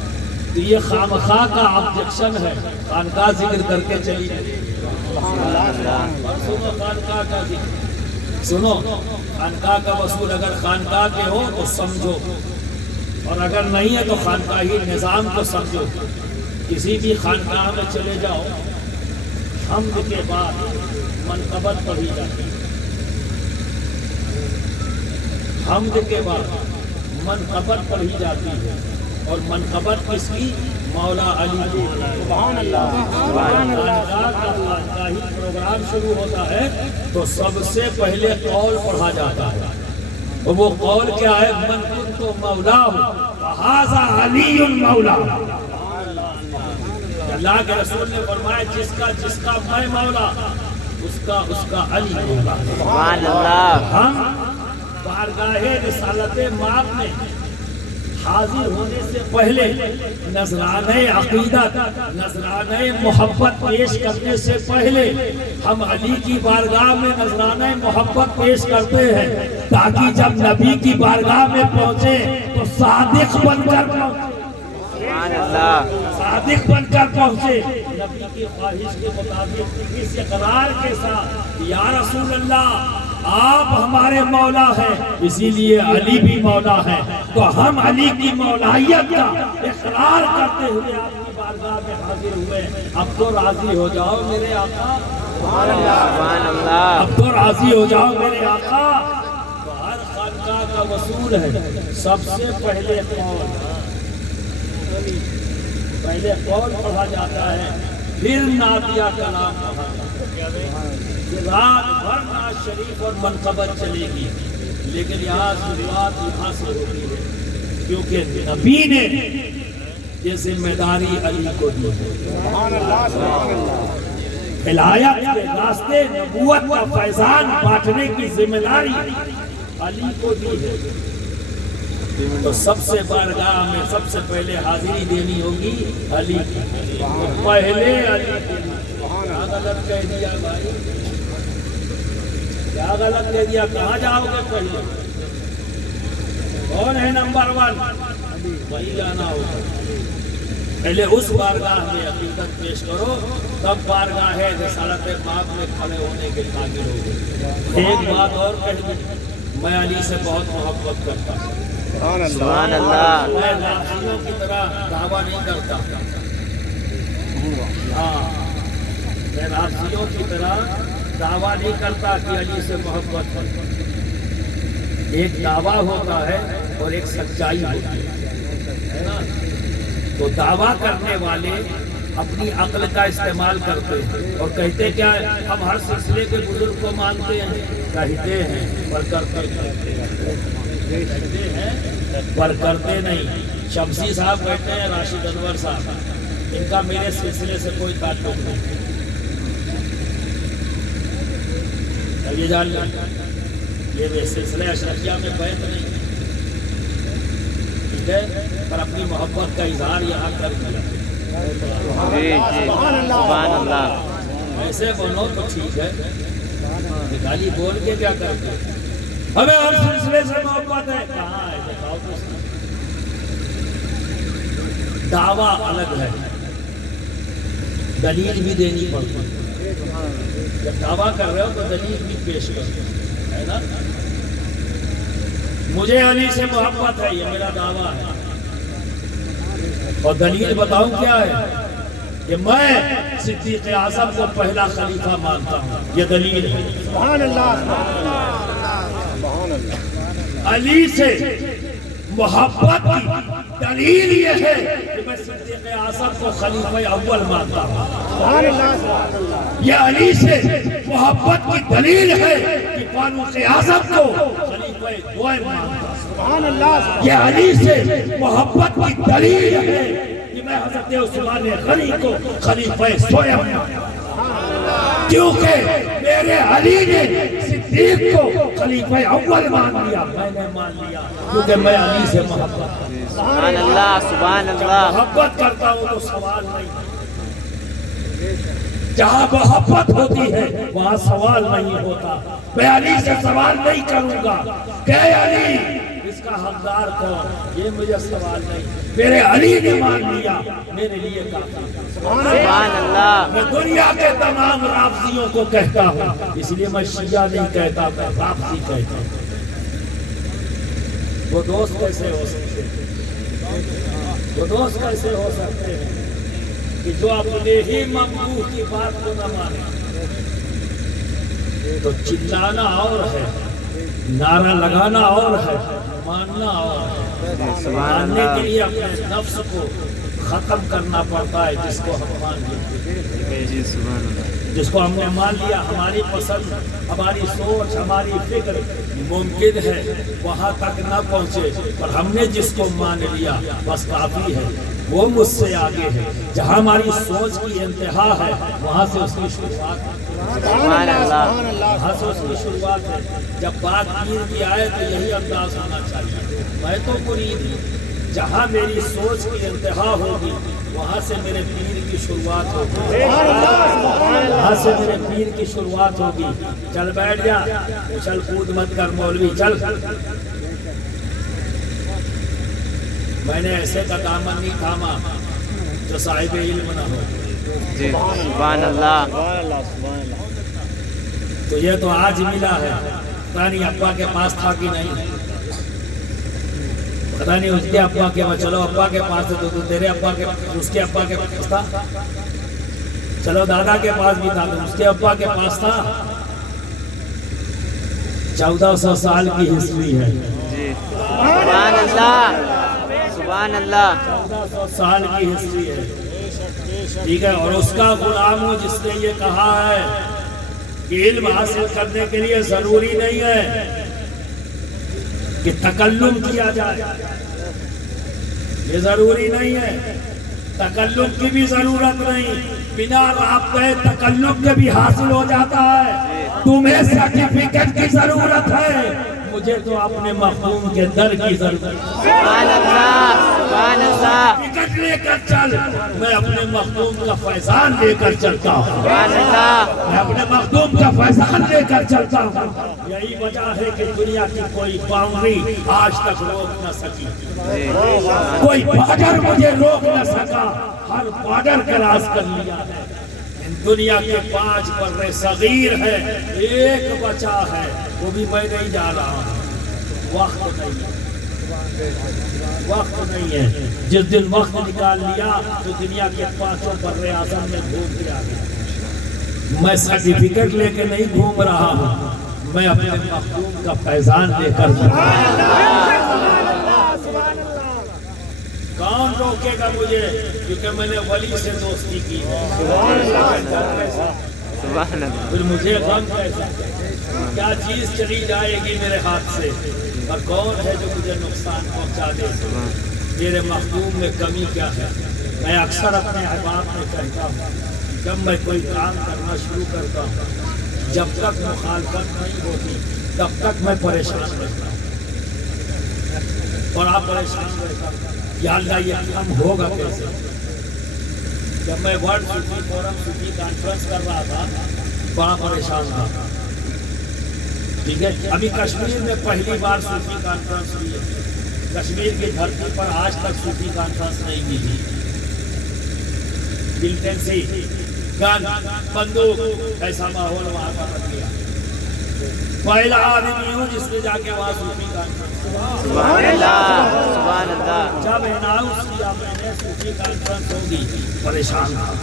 تو یہ خامخواہ کا آبجیکشن ہے، خانقاہ ذکر کر کے چلی جائے۔ اور سنو خانقاہ کا ذکر، سنو خانقاہ کا وصول اگر خانقاہ کے ہو تو سمجھو، اور اگر نہیں ہے تو خانقاہی نظام کو سمجھو۔ کسی بھی خانقاہ میں چلے جاؤ، حمد کے بعد منقبت پڑھی جاتی ہے، حمد کے بعد منقبت پڑھی جاتی ہے، اور منقبت کس کی؟ مولا علی کی۔ سبحان اللہ، سبحان اللہ۔ خانقاہی پروگرام شروع ہوتا ہے تو سب سے پہلے قول پڑھا جاتا ہے، اور وہ قول کیا ہے؟ من کنت مولاہ فہذا علی مولا. اللہ کے رسول نے فرمایا جس کا میں مولا اس کا علی مولا. سبحان اللہ. ہم بارگاہ رسالت مآب میں حاضر ہونے سے پہلے نذرانہ عقیدت، نذرانہ محبت پیش کرنے سے پہلے ہم علی کی بارگاہ میں نذرانہ محبت پیش کرتے ہیں تاکہ جب نبی کی بارگاہ میں پہنچے تو صادق بن کر پہنچے. سبحان اللہ. صادق بن کر پہنچے نبی کی خواہش کے مطابق اس اقرار کے ساتھ یا رسول اللہ آپ ہمارے مولا ہیں اسی لیے علی بھی مولا ہے. تو ہم علی کی مولائیت کا اقرار کرتے ہوئے آپ کی بارگاہ میں حاضر ہوئے. اب تو راضی ہو جاؤ میرے آقا. سبحان اللہ. اب تو راضی ہو جاؤ میرے آقا. تو ہر خانقاہ کا وصول ہے سب سے پہلے قول پڑھا جاتا ہے پھر نعتیہ کلام پڑھا جاتا ہے. رات بھر نعت شریف اور منقبت چلے گی لیکن یہاں شروعات یہاں سے ہوتی ہے کیونکہ نبی نے یہ ذمہ داری علی کو دی ہے. ہدایت کے راستے نبوت کا فیضان بانٹنے کی ذمہ داری علی کو دی ہے. تو سب سے بارگاہ میں سب سے پہلے حاضری دینی ہوگی علی کی. پہلے علی کی. کیا غلط کہہ دیا بھائی؟ کیا غلط کہہ دیا؟ کہاں جاؤ گے پہلے؟ کون ہے نمبر 1؟ وہی جانا ہوگا. پہلے اس بارگاہ میں عقیدت پیش کرو تب بارگاہ رسالت مآب میں کھڑے ہونے کے قابل ہوگے. ایک بات اور کہہ دوں میں علی سے بہت محبت کرتا ہوں. سبحان اللہ. میں رافضیوں کی طرح دعویٰ نہیں کرتا. ہاں میں رافضیوں کی طرح دعویٰ نہیں کرتا کہ علی سے محبت ہے. ایک دعویٰ ہوتا ہے اور ایک سچائی ہوتی ہے نا. تو دعویٰ کرنے والے اپنی عقل کا استعمال کرتے ہیں اور کہتے کیا ہے ہم ہر سلسلے کے بزرگ کو مانتے ہیں. کہتے ہیں پر کرتے نہیں. شمسی صاحب کہتے ہیں راشد انور صاحب ان کا میرے سلسلے سے کوئی تعلق نہیں. اب یہ جان لیں یہ سلسلہ اشرفیہ میں بیعت نہیں ٹھیک ہے پر اپنی محبت کا اظہار یہاں کر دیا. سبحان اللہ. ایسے بولو تو ٹھیک ہے خالی بول کے کیا کرتے ہمیں ہر سلسلے سے محبت ہے. کہاں ہے بتاؤ تو صحیح. دعویٰ الگ ہے دلیل بھی دینی پڑتی ہے. جب دعویٰ کر رہے ہو تو دلیل بھی پیش کرو ہے نا. مجھے علی سے محبت ہے یہ میرا دعویٰ ہے اور دلیل بتاؤں کیا ہے کہ میں صدیق اعظم کو پہلا خلیفہ مانتا ہوں. یہ دلیل ہے. سبحان اللہ. سبحان اللہ. علی سے محبت کی دلیل یہ ہے کہ میں صدیق اعظم کو خلیفہ اول مانتا ہوں. سبحان اللہ. یہ علی سے محبت کی دلیل ہے کہ فاروق اعظم کو خلیفہ دوئم مانتا ہوں. سبحان اللہ. یہ علی سے محبت کی دلیل ہے کہ میں حضرت عثمان غنی کو خلیفہ سوئم مانتا ہوں. کیونکہ میرے علی نے صدیق کو خلیفہ اول مان لیا. میں نے مان لیا کیونکہ میں علی سے محبت کرتا ہوں. سبحان اللہ. سبحان اللہ. محبت کرتا ہوں تو سوال نہیں. جہاں محبت ہوتی ہے وہاں سوال نہیں ہوتا. میں علی سے سوال نہیں کروں گا کہ علی اس کا حقدار کون. یہ مجھے سوال نہیں. میرے علی نے مان لیا میرے لیے کافی. سبحان اللہ. میں دنیا کے تمام رافضیوں کو کہتا ہوں اس لیے میں شیعہ نہیں کہتا میں رافضی کہتا ہوں. وہ دوست کیسے ہو سکتے ہیں؟ وہ دوست کیسے ہو سکتے ہیں کہ جو اپنے ہی ممدوح کی بات کو نہ مانے. تو چلانا اور ہے نعرہ لگانا اور ہے ماننا اور ہے. ماننے کے لیے اپنے نفس کو ختم کرنا پڑتا ہے جس کو ہم مان لیتے ہیں. سبحان اللہ. جس کو ہم نے مان لیا ہماری پسند، ہماری سوچ، ہماری فکر ممکن ہے وہاں تک نہ پہنچے، پر ہم نے جس کو مان لیا بس کافی ہے، وہ مجھ سے آگے ہے۔ جہاں ہماری سوچ کی انتہا ہے وہاں سے اس کی شروعات ہے، سبحان اللہ وہاں سے اس کی شروعات ہے۔ جب بات پیر کی آئے تو یہی انداز ہونا چاہیے، میں تو مرید ہوں، جہاں میری سوچ کی انتہا ہوگی وہاں سے میرے پیر کی شروعات ہوگی، وہاں سے میرے پیر کی شروعات ہوگی۔ چل بیٹھ جا، اچھل کود مت کر مولوی، چل۔ میں نے ایسے کا دامن نہیں تھاما جو صاحب علم نہ ہو، جی سبحان اللہ تو یہ تو آج ملا ہے، پتہ نہیں ابا کے پاس تھا کہ نہیں، پتہ نہیں اس کے ابا کے پاس، چلو ابا کے پاس ہے تو تیرے ابا کے پاس، اس کے ابا کے پاس تھا، چلو دادا کے پاس بھی تھا تو اس کے ابا کے پاس تھا۔ 1400 سال کی ہسٹری ہے، جی سبحان اللہ سبحان اللہ 1400 سال کی ہسٹری ہے، ٹھیک ہے، اور اس کا غلام ہوں جس نے یہ کہا ہے کہ علم حاصل کرنے کے لیے ضروری نہیں ہے کہ تکلم کیا جائے، یہ ضروری نہیں ہے، تکلم کی بھی ضرورت نہیں، بنا رابطے تکلم کے بھی حاصل ہو جاتا ہے۔ تمہیں سرٹیفکیٹ کی ضرورت ہے، مجھے تو اپنے مخدوم کے در کی ضرورت ہے۔ سبحان اللہ سبحان اللہ ٹکٹ لے کر چل، میں اپنے مخدوم کا فیضان لے کر چلتا ہوں، سبحان اللہ میں اپنے مخدوم کا فیضان لے کر چلتا ہوں۔ یہی وجہ ہے کہ دنیا کی کوئی باؤنڈری آج تک روک نہ سکی، جی کوئی بارڈر مجھے روک نہ سکا، ہر بارڈر کراس کر لیا ہے۔ دنیا کے 5 برے صغیر ہے، ایک بچا ہے، وہ بھی میں نہیں جا رہا ہوں، وقت نہیں ہے، وقت نہیں ہے۔ جس دن وقت نکال لیا تو دنیا کے 5 برے اعظم میں گھوم کے آ گیا۔ میں سرٹیفکیٹ لے کے نہیں گھوم رہا ہوں، میں اپنے مخدوم کا فیضان لے کر کون روکے گا مجھے، کیونکہ میں نے ولی سے دوستی کی ہے، سبحان اللہ پھر مجھے غم کیسا، کیا چیز چلی جائے گی میرے ہاتھ سے، اور کون ہے جو مجھے نقصان پہنچا دے۔ میرے مخدوم میں کمی کیا ہے؟ میں اکثر اپنے احباب میں کہتا ہوں، جب میں کوئی کام کرنا شروع کرتا ہوں، جب تک مخالفت نہیں ہوتی تب تک میں پریشان رہتا ہوں، بڑا پریشان رہتا ہوں، یا اللہ یہ کام ہوگا کیسے۔ جب میں ورلڈ صوفی فورم صوفی کانفرنس کر رہا تھا بڑا پریشان تھا، ٹھیک ہے، ابھی کشمیر میں پہلی بار صوفی کانفرنس ہوئی ہے، کشمیر کی دھرتی پر آج تک صوفی کانفرنس نہیں کی تھی، ملٹنسی، گن، بندوق، ایسا ماحول وہاں کا بن گیا، پہلا آدمی ہوں جس نے جا کے وہاں صوفی کانفرنس، سبحان اللہ سبحان اللہ جب اناؤنس کیا میں نے صوفی کانفرنس ہوگی، پریشان تھا،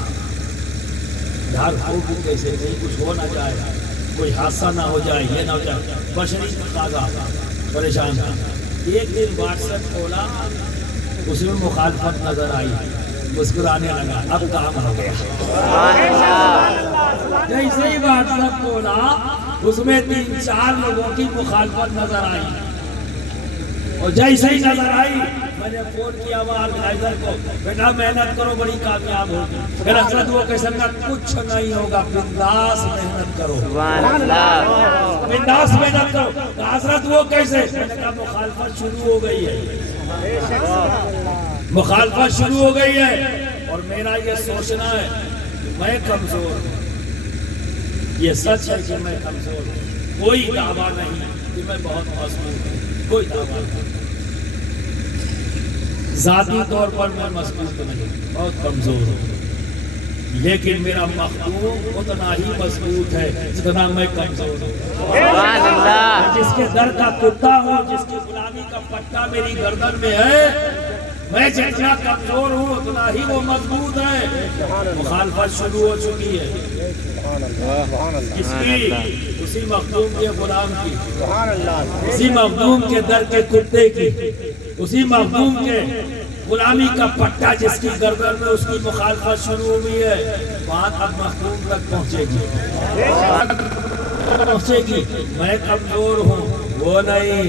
یار ہوگی کیسے، کہیں کچھ ہو نہ جائے، کوئی حادثہ نہ ہو جائے، یہ نہ ہو جائے، بشری تقاضا، پریشان تھا۔ ایک دن واٹس ایپ کھولا، اس میں مخالفت نظر آئی، مسکرانے لگا، اب کام ہو گیا۔ سبحان اللہ جیسے ہی واٹس ایپ کھولا اس میں 3-4 لوگوں کی مخالفت نظر آئی، اور جیسے ہی نظر آئی میں نے فون کیا آرگنائزر کو، بیٹا محنت کرو بڑی کامیاب ہوگی۔ پھر حضرت وہ کہہ سکتا کچھ نہیں ہوگا، بنداس محنت کرو، سبحان اللہ بنداس محنت کرو۔ تو حضرت وہ کیسے؟ میں نے کہا مخالفت شروع ہو گئی ہے، مخالفت شروع ہو گئی ہے، اور میرا یہ سوچنا ہے کہ میں کمزور ہوں، یہ سچ ہے کہ میں کمزور ہوں، کوئی دعویٰ نہیں کہ میں بہت مضبوط ہوں، کوئی دعویٰ نہیں، ذاتی طور پر میں مضبوط نہیں، بہت کمزور ہوں، لیکن میرا مخدوم اتنا ہی مضبوط ہے جتنا میں کمزور ہوں۔ سبحان اللہ میں جس کے در کا کتا ہوں، جس کی غلامی کا پٹا میری گردن میں ہے، میں جتنا کمزور ہوں اتنا ہی وہ مضبوط ہے۔ مخالفت شروع ہو چکی ہے، کس کی؟ اسی مخدوم کے غلام کی، اسی مخدوم کے در کے کتے کی، اسی مخدوم کے غلامی کا پٹا جس کی گردن میں اس کی مخالفت شروع ہوئی ہے، بات اب مخدوم تک پہنچے گی۔ میں کمزور ہوں، وہ نہیں،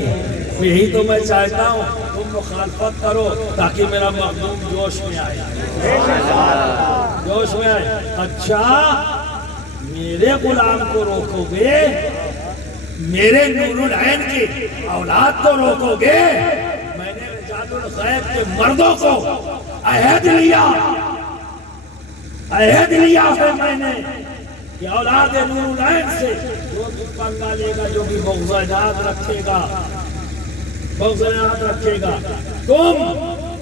یہی تو میں چاہتا ہوں تم مخالفت کرو تاکہ میرا مخدوم جوش میں آئے، جوش میں آئے۔ اچھا میرے غلام کو روکو گے، میرے نور العین کی اولاد کو روکو گے؟ میں نے رجال الغیب کے مردوں کو عہد لیا ہے میں نے کہ اولاد نور العین سے جو بھی پنگا لے گا، جو بھی بغض رکھے گا، تم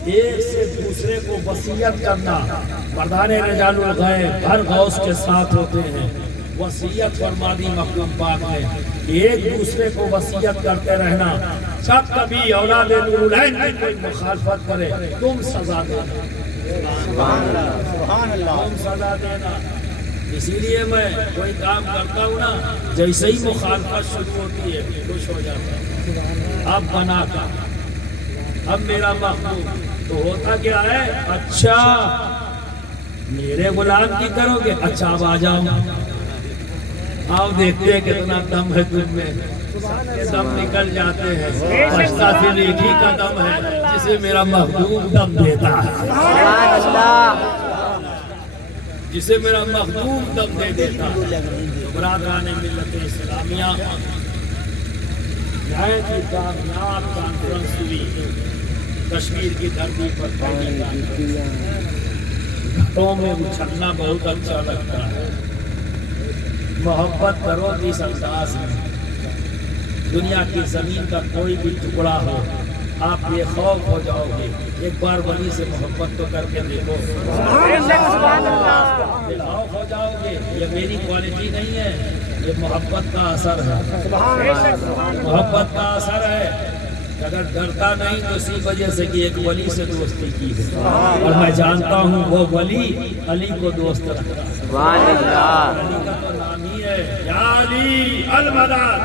ایک سے دوسرے کو وصیت کرنا۔ مردان رجال الغیب ہر غوث کے ساتھ ہوتے ہیں، وصیت فرما دی مخدوم پاک نے، ایک دوسرے کو وصیت کرتے رہنا، جب کبھی اولاد نور العین کی کوئی مخالفت کرے تم سزا دینا، تم سزا دینا۔ اسی لیے میں کوئی کام کرتا ہوں نا، جیسے ہی مخالفت شروع ہوتی ہے خوش ہو جاتا ہے۔ اب بنا کا اب میرا مخدوم تو ہوتا کیا ہے، اچھا میرے غلام کی کرو گے، اچھا اب آ جاؤ، آؤ دیکھتے ہیں کتنا دم ہے تم میں، دم نکل جاتے ہیں، بچتا پھر ایک ہی کا دم ہے جسے میرا مخدوم دم دیتا ہے، جسے میرا مخدوم دم دے دیتا ہے۔ برادران ملت اسلامیہ، نہایت ہی کامیاب کانفرنس ہوئی کشمیر کی دھرتی پر، گھٹوں میں اچھلنا بہت اچھا لگتا ہے۔ محبت کرو اس انداز میں، دنیا کی زمین کا کوئی بھی ٹکڑا ہو آپ بے خوف ہو جاؤ گے، ایک بار ولی سے محبت تو کر کے دیکھو، بے خوف ہو جاؤ گے۔ یہ میری کوالٹی نہیں ہے، یہ محبت کا اثر ہے، محبت کا اثر ہے۔ اگر ڈرتا نہیں تو اسی وجہ سے کہ ایک ولی سے دوستی کی ہے، اور میں جانتا ہوں وہ ولی علی کو دوست رکھتا ہے۔ سبحان اللہ، علی کا تو نام ہی ہے یا علی المدد،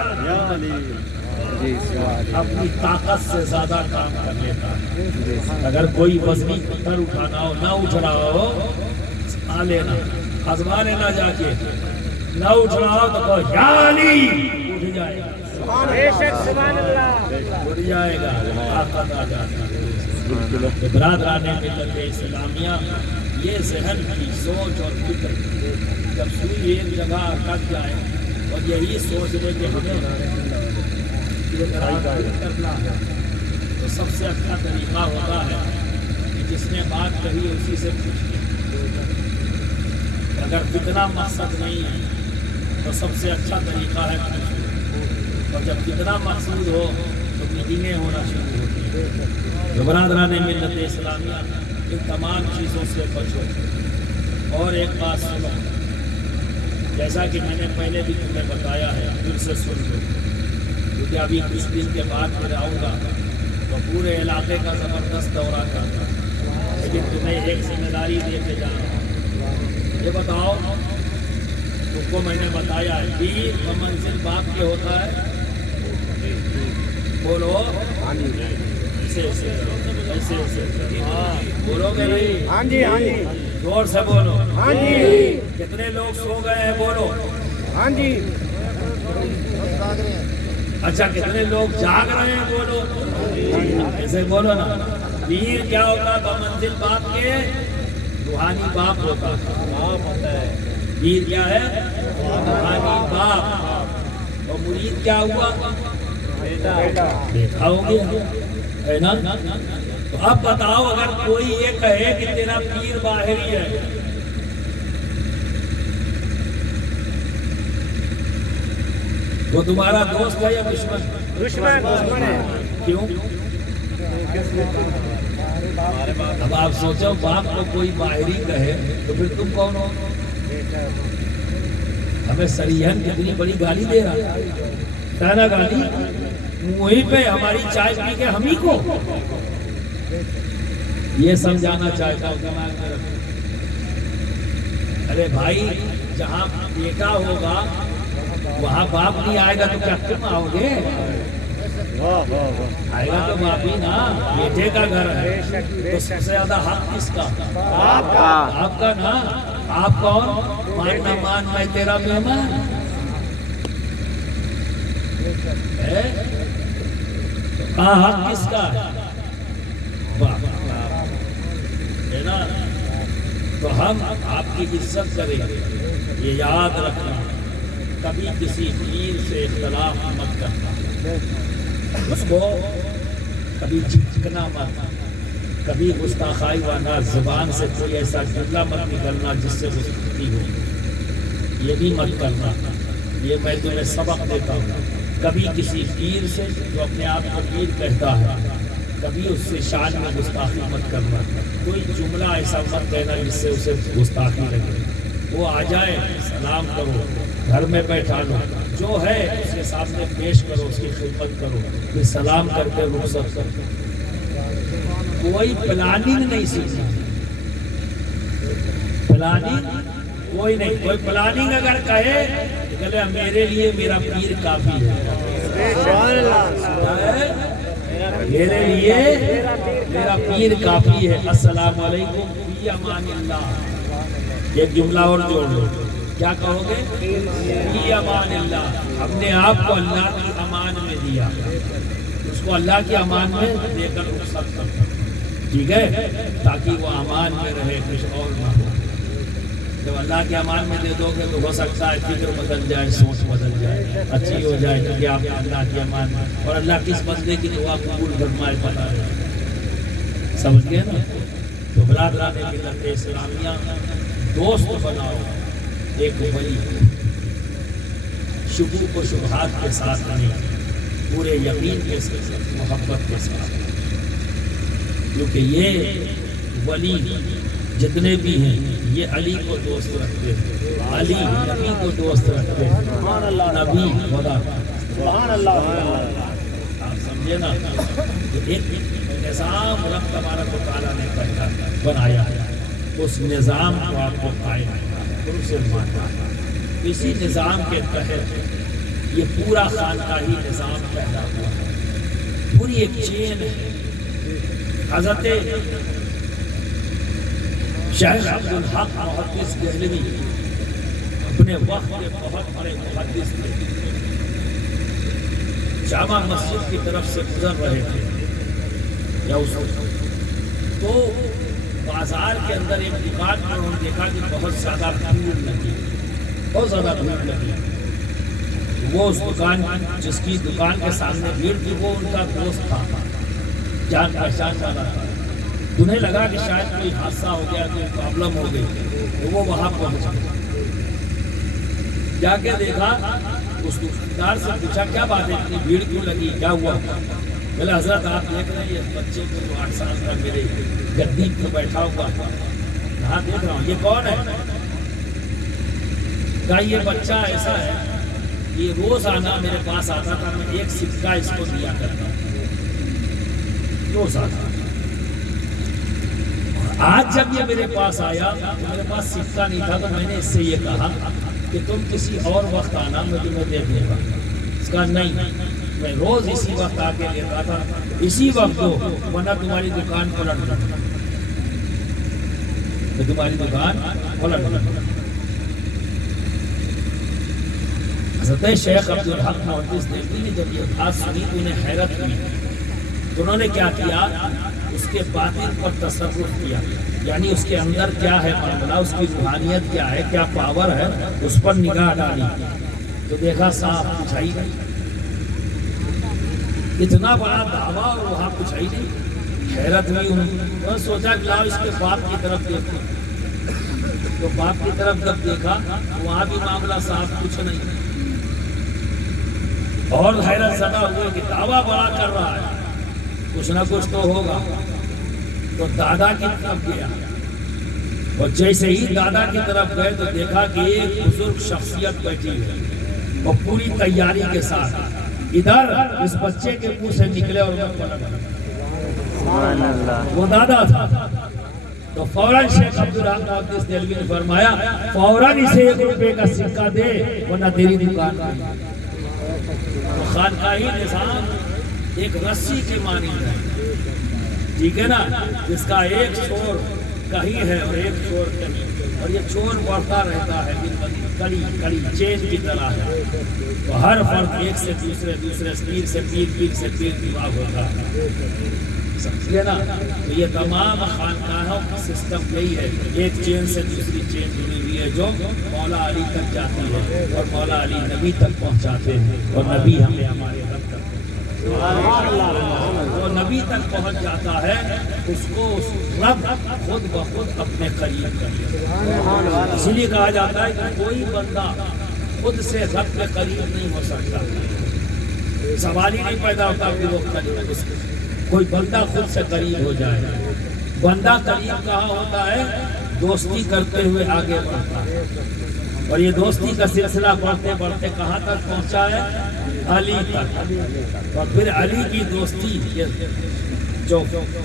اپنی طاقت سے زیادہ کام کر لیتا ہے۔ اگر کوئی وزنی پتھر اٹھانا ہو، نہ اٹھ رہا ہو، آ لینا، آزما لینا، جا کے نہ اٹھ رہا ہو تو کہو یا علی، اٹھ جائے گا، اٹھ جائے گا، طاقت آ جاتی ہے۔ برادران ملت اسلامیہ، یہ ذہن کی سوچ اور فکر جب سوئی ایک جگہ اٹک جائے اور یہی سوچ لے کہ ہمیں کرنا ہے، تو سب سے اچھا طریقہ ہوتا ہے کہ جس نے بات کہی اسی سے پوچھیں۔ اگر کتنا مقصد نہیں ہے تو سب سے اچھا طریقہ ہے پوچھیں، اور جب کتنا مقصود ہو تو میٹنگیں ہونا شروع ہوتی ہیں۔ برادران ملت اسلامیہ، ان تمام چیزوں سے بچو۔ اور ایک بات سنو، جیسا کہ میں نے پہلے بھی تمہیں بتایا ہے، پھر سے سن لو، کیونکہ ابھی کچھ دن کے بعد پھر آؤں گا تو پورے علاقے کا زبردست دورہ کرتا ہوں، لیکن تمہیں ایک ذمہ داری دے کے جا رہا ہوں۔ یہ بتاؤ، تم کو میں نے بتایا ہے پیر بمنزل باپ کے ہوتا ہے، بولو بولو گے نہیں؟ ہاں جی، ہاں جی، زور سے بولو، ہاں جی، کتنے لوگ سو گئے ہیں؟ بولو، ہاں جی، اچھا کتنے لوگ جاگ رہے ہیں؟ بولو، ایسے بولو نا۔ پیر کیا ہوتا ہے؟ بمنزل باپ کے روحانی باپ ہوتا ہے۔ پیر کیا ہے؟ روحانی باپ۔ اور مرید کیا ہوا؟ بیٹا ہو گیا، ہے نا؟ تو اب بتاؤ، اگر کوئی یہ کہے کہ تیرا پیر باہری ہے، وہ تمہارا دوست ہے یا دشمن؟ دشمن ہے۔ کیوں؟ اب آپ سوچو، باپ کو کوئی باہری کہے تو پھر تم کون ہو؟ ہمیں سریحن کتنی بڑی گالی دے رہا ہے نا، گالی وہیں پہ ہماری چائے پی کے ہم ہی کو یہ سمجھانا چاہتا ہوں دماغ میں رکھو۔ ارے بھائی، جہاں بیٹا ہوگا وہاں باپ نہیں آئے گا تو کیا تم آؤ گے؟ آئے گا تو معافی نا، بیٹے کا گھر ہے تو سب سے زیادہ حق کس کا؟ آپ کا نا۔ آپ کون؟ ماننا مان، میں تیرا مہمان ہے، کہاں حق کس کا ہے؟ ہے نا؟ تو ہم آپ کی عزت کریں گے، یہ یاد رکھنا، کبھی کسی پیر سے اختلاف مت کرنا، اس کو کبھی جھٹکنا مت، کبھی گستاخائی والا زبان سے کوئی ایسا جملہ مت نکلنا جس سے گستاخی ہو، یہ بھی مت کرنا۔ یہ میں تمہیں سبق دیتا ہوں، کبھی کسی پیر سے جو اپنے آپ کو پیر کہتا ہے، کبھی اس سے شان میں گستاخی مت کرنا، کوئی جملہ ایسا مت کہنا جس سے اسے گستاخی لگے۔ وہ آ جائے سلام کرو، گھر میں بیٹھا لو، جو ہے اس کے سامنے پیش کرو، اس کی خدمت کرو، پھر سلام کر کے رخصت کرو۔ کوئی پلاننگ نہیں سیکھنا، پلاننگ کوئی نہیں، کوئی پلاننگ اگر کہے تو کہے میرے لیے میرا پیر کافی ہے، میرے لیے میرا پیر کافی ہے۔ السلام علیکم فی امان اللہ، ایک جملہ اور جوڑ لو، کیا کہو گے؟ فی امان اللہ، ہم نے آپ کو اللہ کی امان میں دیا، اس کو اللہ کی امان میں دے کر رخصت کرتا، ٹھیک ہے، تاکہ وہ امان میں رہے، کچھ اور نہ ہو۔ جب اللہ کے امان میں دے دو گے تو ہو سکتا ہے فکر بدل جائے، سوچ بدل جائے، اچھی ہو جائے، کیونکہ آپ اللہ کے امان میں، اور اللہ کس بندے کی دعا قبول فرمائے پتہ ہے، سمجھ گئے نا؟ تو برادران ملت اسلامیہ، دوست بناؤ ایک ولی، شکوک و شبہات کے ساتھ نہیں، پورے یقین کے ساتھ، محبت کے ساتھ، کیونکہ یہ ولی جتنے بھی ہیں یہ علی کو دوست رکھتے ہیں، علی نبی کو دوست رکھتے ہیں، نبی خدا، آپ سمجھے نا؟ ایک نظام رب تبارک و تعالیٰ نے پہلا بنایا ہے، اس نظام کو آپ کو قائم اور اسے ماننا ہے۔ اسی نظام کے تحت یہ پورا خانقاہی نظام پیدا ہوا ہے، پوری ایک چین ہے۔ حضرت شیخ عبدالحق محدث دہلوی اپنے وقت کے بہت بڑے محدث تھے، جامع مسجد کی طرف سے گزر رہے تھے یا اس وقت، تو بازار کے اندر ایک دکان پر انہوں نے دیکھا کہ بہت زیادہ بھیڑ لگی، بہت زیادہ بھیڑ لگی۔ وہ اس دکان، جس کی دکان کے سامنے بھیڑ تھی، وہ ان کا دوست تھا، جان پہچان والا تھا۔ انہیں لگا کہ شاید کوئی حادثہ ہو گیا، کوئی پرابلم ہو گئی، تو وہ وہاں پہنچ گئے۔ جا کے دیکھا، اس دکاندار سے پوچھا کیا بات ہے، اتنی بھیڑ کیوں لگی، کیا ہوا؟ بولے حضرت آپ دیکھ رہے ہیں اس بچے کو جو 8 سال کا میرے گدی پہ بیٹھا ہوا، یہاں دیکھ رہا ہوں، یہ کون ہے؟ کہا یہ بچہ ایسا ہے، یہ روز آنا میرے پاس آتا تھا، میں ایک سکہ اس کو دیا کرتا، روز آتا۔ آج جب یہ میرے پاس آیا تو میرے پاس سکہ نہیں تھا، تو میں نے اس سے یہ کہا کہ تم کسی اور وقت آنا، میں تمہیں دے دوں گا۔ اس کا نہیں، میں روز اسی وقت آ کے لیتا تھا، اسی وقت دو، ورنہ تمہاری دکان پلٹ دوں، میں تمہاری دکان پلٹ دوں۔ حضرت شیخ عبدالحق محدث دہلوی نے جب یہ بات سنی تو انہیں حیرت ہوئی، تو انہوں نے کیا کیا، اس کے باطن پر تصرف کیا، یعنی اس کے اندر کیا ہے معاملہ، اس کی روحانیت کیا ہے، کیا پاور ہے، اس پر نگاہ ڈالی، تو دیکھا صاف کچھ ہی نہیں، اتنا بڑا دعویٰ اور وہاں کچھ ہی نہیں۔ حیرت ہوئی انہوں نے، سوچا کہ لاؤ اس کے باپ کی طرف دیکھو، تو باپ کی طرف جب دیکھا وہاں بھی معاملہ صاف کچھ نہیں، اور حیرت زدہ ہوئے کہ دعویٰ بڑا کر رہا ہے، کچھ نہ کچھ تو ہوگا۔ تو دادا کی طرف گیا، اور جیسے ہی دادا کی طرف گئے تو دیکھا کہ ایک بزرگ شخصیت بیٹھی ہے، اور پوری تیاری کے ساتھ ادھر اس بچے کے منہ سے نکلے اور میں پلٹ گیا، وہ دادا تھا۔ تو فوراً شیخ عبدالحق محدث دہلوی نے فرمایا فوراً اسے 1 روپے کا سکہ دے ورنہ تیری دکان۔ خانقاہی نظام ایک رسی کے مانند ہے، ٹھیک ہے نا، جس کا ایک چھوڑ کہیں ہے اور ایک چھوڑ کہیں، اور یہ چھوڑ بڑھتا رہتا ہے، کڑی کڑی چین کی طرح ہے، تو ہر فرد ایک سے دوسرے، دوسرے پیر سے پیر، پیر سے پیر دیوا ہوتا ہے، سمجھے نا؟ تو یہ تمام خانقاہوں کا سسٹم یہی ہے، ایک چین سے دوسری چین جڑی ہوئی ہے جو مولا علی تک جاتی ہے، اور مولا علی نبی تک پہنچاتے ہیں، اور نبی ہمیں ہمارے رب تک جو نبی تک پہنچ جاتا ہے اس کو رب خود بخود اپنے قریب کر لیتا ہے۔ اسی لیے کہا جاتا ہے کہ کوئی بندہ خود سے رب کے قریب نہیں ہو سکتا، سوال ہی نہیں پیدا ہوتا کہ وہ قریب اس کو کوئی بندہ خود سے قریب ہو جائے۔ بندہ قریب کہاں ہوتا ہے؟ دوستی کرتے ہوئے آگے بڑھتا ہے، اور یہ دوستی کا سلسلہ بڑھتے بڑھتے کہاں تک پہنچا ہے؟ علی تک، اور پھر علی کی دوستی جو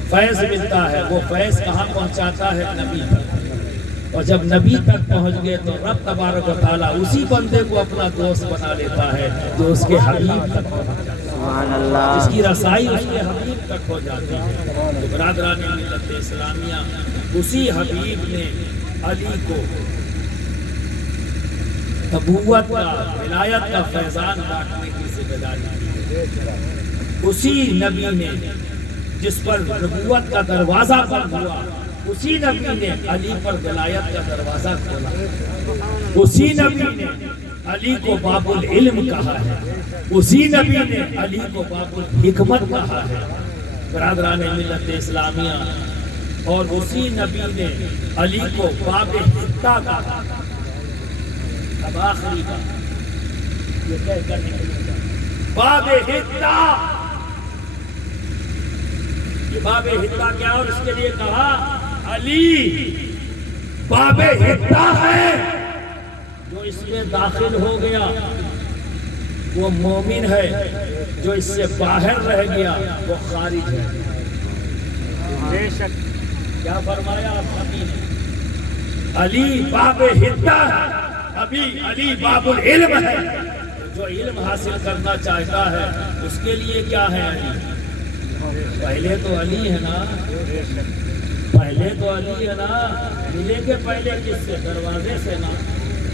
فیض ملتا ہے وہ فیض کہاں پہنچاتا ہے؟ نبی تک، اور جب نبی تک پہنچ گئے تو رب تبارک و تعالیٰ اسی بندے کو اپنا دوست بنا لیتا ہے جو اس کے حبیب تک پہنچ جاتا ہے، جس کی رسائی اس کے حبیب تک ہو جاتی ہے۔ تو برادران ملت اسلامیہ، اسی حبیب نے علی کو نبوت کا، ولایت کا فیضان بانٹنے کی ذمہ داری دی، اسی نبی نے جس پر نبوت کا دروازہ بند ہوا، اسی نبی نے علی پر ولایت کا دروازہ کھولا، اسی نبی نے علی کو باب العلم کہا ہے، اسی نبی نے علی کو باب الحکمت کہا ہے، برادران ملت اسلامیہ، اور اسی نبی نے علی کو باب حتہ کہا۔ اب آخری بات یہ کہہ کر نکلوں گا، باب حتہ، یہ باب حتہ کیا؟ اور اس کے لیے کہا علی باب حتہ ہے، جو اس میں داخل ہو گیا وہ مومن ہے، جو اس سے باہر رہ گیا وہ خارج ہے۔ بے شک کیا فرمایا آپ نے؟ علی باب حتہ، ابھی علی باب العلم ہے، جو علم حاصل کرنا چاہتا ہے اس کے لیے کیا ہے علی؟ پہلے تو علی ہے نا، پہلے تو علی ہے نا، ملے کے پہلے کس سے؟ دروازے سے نا،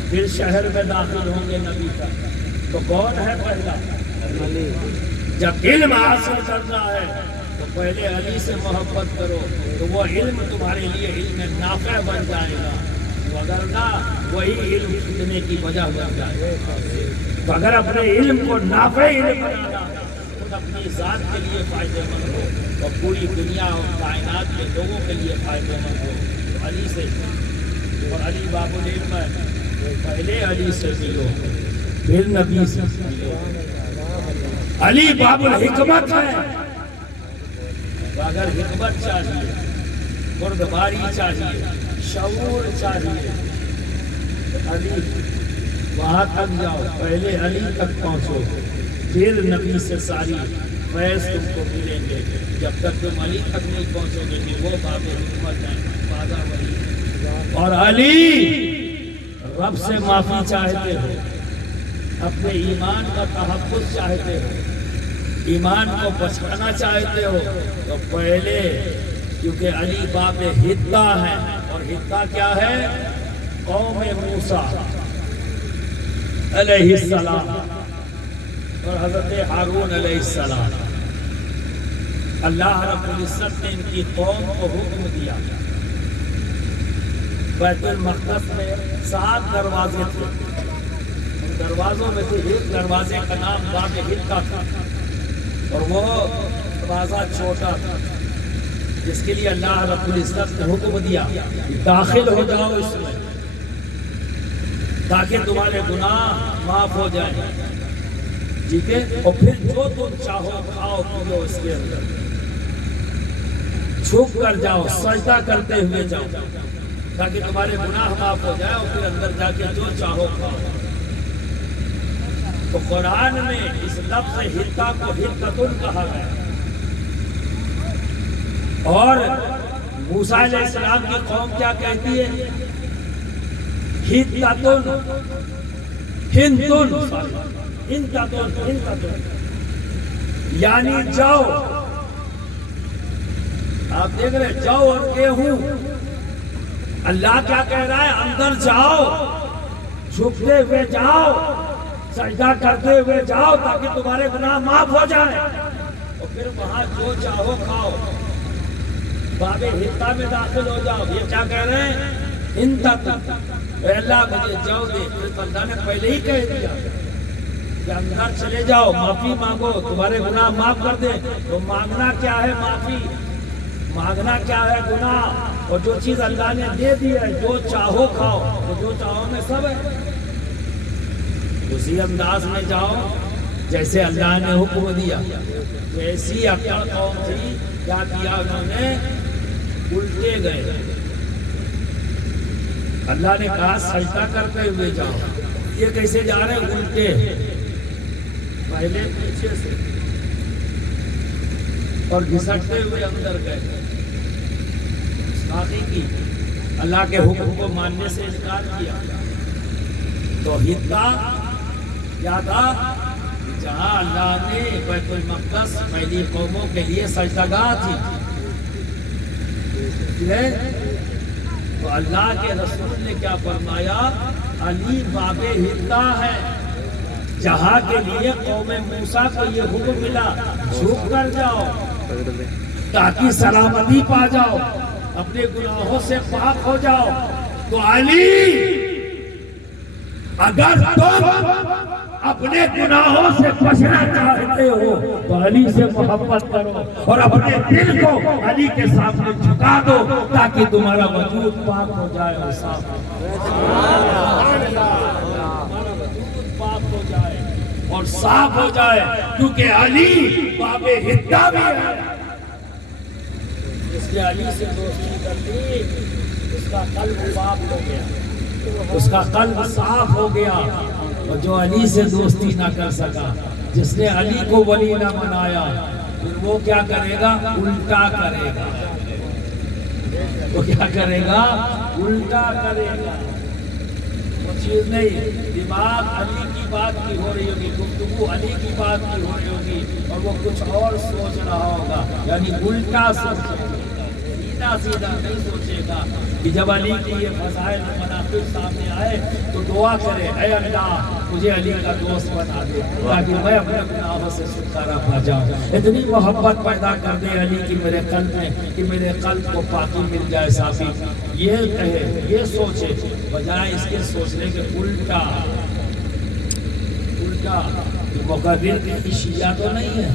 پھر شہر میں داخل ہوں گے نبی کا، تو کون ہے پہلا؟ علی۔ جب علم حاصل کرنا ہے تو پہلے علی سے محبت کرو، تو وہ علم تمہارے لیے علم نافع بن جائے گا، وگرنہ وہی علم فتنے کی وجہ بن جائے گا۔ تو اگر اپنے علم کو نافع علم بنانا ہے، خود اپنی ذات کے لیے فائدہ مند ہو اور پوری دنیا اور کائنات کے لوگوں کے لیے فائدہ مند ہو، تو علی سے، اور علی باب العلم ہے، پہلے علی سے ملو پھر نبی سے ملو۔ علی باب الحکمت ہے، اگر حکمت چاہیے، بردباری چاہیے، شعور چاہیے، علی وہاں تک جاؤ، پہلے علی تک پہنچو، پھر نبی سے ساری فیض تم کو ملیں گے۔ جب تک تم علی تک نہیں پہنچو گے کہ وہ باب حکمت ہے، بازا ولی، اور علی رب سے معافی چاہتے ہو، اپنے ایمان کا تحفظ چاہتے ہو، ایمان کو بچانا چاہتے ہو، تو پہلے، کیونکہ علی باب حتہ ہے، اور حتہ کیا ہے؟ قوم موسیٰ علیہ السلام اور حضرت ہارون علیہ السلام۔ اللہ رب العزت نے ان کی قوم کو حکم دیا، بیت المقدس میں 7 دروازے تھے، ان دروازوں میں سے ایک دروازے کا نام باب حتہ تھا، اور وہ دروازہ چھوٹا تھا، جس کے لیے اللہ رب العزت نے حکم دیا داخل ہو جاؤ اس میں، تاکہ تمہارے گناہ معاف ہو جائیں، ٹھیک ہے، اور پھر جو تم چاہو کھاؤ پیو اس کے اندر، چھپ کر جاؤ، سجدہ کرتے ہوئے جاؤ، تاکہ تمہارے گناہ معاف ہو جائے، اور پھر اندر جا کے جو چاہو کھاؤ۔ تو قرآن میں اس لفظ حتہ کو حتۃ کہا گیا، اور موسیٰ علیہ السلام کی قوم کیا کہتی ہے؟ حتۃ، ہندٌ، یعنی جاؤ، آپ دیکھ رہے جاؤ اور گیہوں، اللہ کیا کہہ رہا ہے؟ اندر جاؤ، جھکتے ہوئے جاؤ، سجدہ کرتے ہوئے جاؤ تاکہ تمہارے گناہ معاف ہو جائے، اور پھر وہاں جو چاہو کھاؤ، باب حتہ میں داخل ہو جاؤ۔ یہ کیا کہہ رہے ہیں؟ ان تک اللہ مجھے جاؤ دے، اللہ نے پہلے ہی کہہ دیا کہ اندر چلے جاؤ، معافی مانگو، تمہارے گناہ معاف کر دے۔ تو مانگنا کیا ہے؟ معافی۔ مانگنا کیا ہے؟ گناہ۔ اور جو چیز اللہ نے دے دی ہے، جو چاہو کھاؤ، تو جو چاہو میں سب ہے۔ اسی انداز میں جاؤ جیسے اللہ نے حکم دیا۔ جیسی اکڑ قوم تھی، کیا کیا انہوں نے؟ الٹے گئے۔ اللہ نے کہا سجدہ کرتے ہوئے جاؤ، یہ کیسے جا رہے ہیں؟ الٹے، پہلے پیچھے سے، اور گھسٹتے ہوئے اندر گئے۔ گستاخی کی، اللہ کے حکم کو ماننے سے انکار کیا۔ تو حتہ کیا تھا؟ جہاں اللہ نے بیت المقدس پہلی قوموں کے لیے سجدہ گاہ تھی، تو اللہ کے رسول نے کیا فرمایا؟ علی باب حتہ ہے، جہاں کے لیے قوم موسیٰ کو یہ حکم ملا جھک کر جاؤ تاکہ سلامتی پا جاؤ، اپنے گناہوں سے پاک ہو جاؤ۔ تو علی، اگر تم اپنے گناہوں سے بچنا چاہتے ہو تو علی سے محبت کرو، اور اپنے دل کو علی کے سامنے جھکا دو تاکہ تمہارا وجود پاک ہو جائے اور صاف ہو جائے اور صاف ہو جائے، کیونکہ علی باب حتہ بھی ہے۔ جس نے علی سے دوستی کر لی، اس کا قلب پاک ہو گیا، اس کا قلب صاف ہو گیا۔ اور جو علی سے دوستی نہ کر سکا، جس نے علی کو ولی نہ بنایا، پھر وہ کیا کرے گا؟ الٹا کرے گا۔ وہ کیا کرے گا؟ الٹا کرے گا۔ وہ چیز نہیں، دماغ علی کی بات کی ہو رہی ہوگی، گفتگو علی کی بات کی ہو رہی ہوگی، اور وہ کچھ اور سوچ رہا ہوگا، یعنی الٹا سوچے گا، سیدھا سیدھا نہیں سوچے گا۔ کہ جب علی کی یہ فضائل مناقب سامنے آئے تو دعا کرے، اے اللہ مجھے علی کا دوست بنا دے تاکہ میں اپنے گناہوں سے چھٹکارا پا جاؤں۔ اتنی محبت پیدا کر دے علی کی میرے قلب میں کہ میرے قلب کو پاکی مل جائے، صافی۔ یہ کہے، یہ سوچے، بجائے اس کے سوچنے کے الٹا۔ مقرر کہیں شیعہ تو نہیں ہے،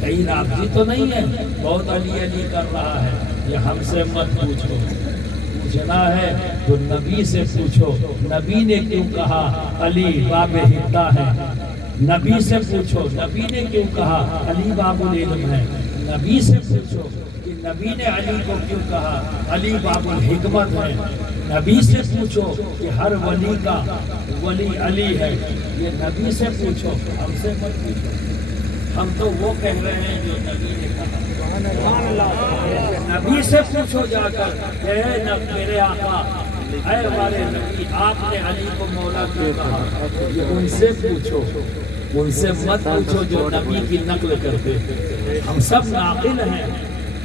کہیں رافضی تو نہیں ہے، بہت علی علی کر رہا ہے۔ یہ ہم سے مت پوچھو، پوچھنا ہے تو نبی سے پوچھو، نبی نے کیوں کہا علی باب حتہ ہے؟ نبی سے پوچھو، نبی نے کیوں کہا علی باب العلم ہے؟ نبی سے پوچھو کہ نبی نے علی کو کیوں کہا علی باب الحکمت ہے؟ نبی سے پوچھو کہ ہر ولی کا ولی علی ہے، یہ نبی سے پوچھو، ہم سے مت پوچھو۔ ہم تو وہ کہہ رہے ہیں جو نبی نے کہا۔ نبی سے پوچھو جا کر، اے میرے آقا، اے ہمارے نبی، آپ نے علی کو مولا کیوں کہا؟ ان سے پوچھو، ان سے مت پوچھو جو نبی کی نقل کرتے۔ ہم سب ناقل ہیں،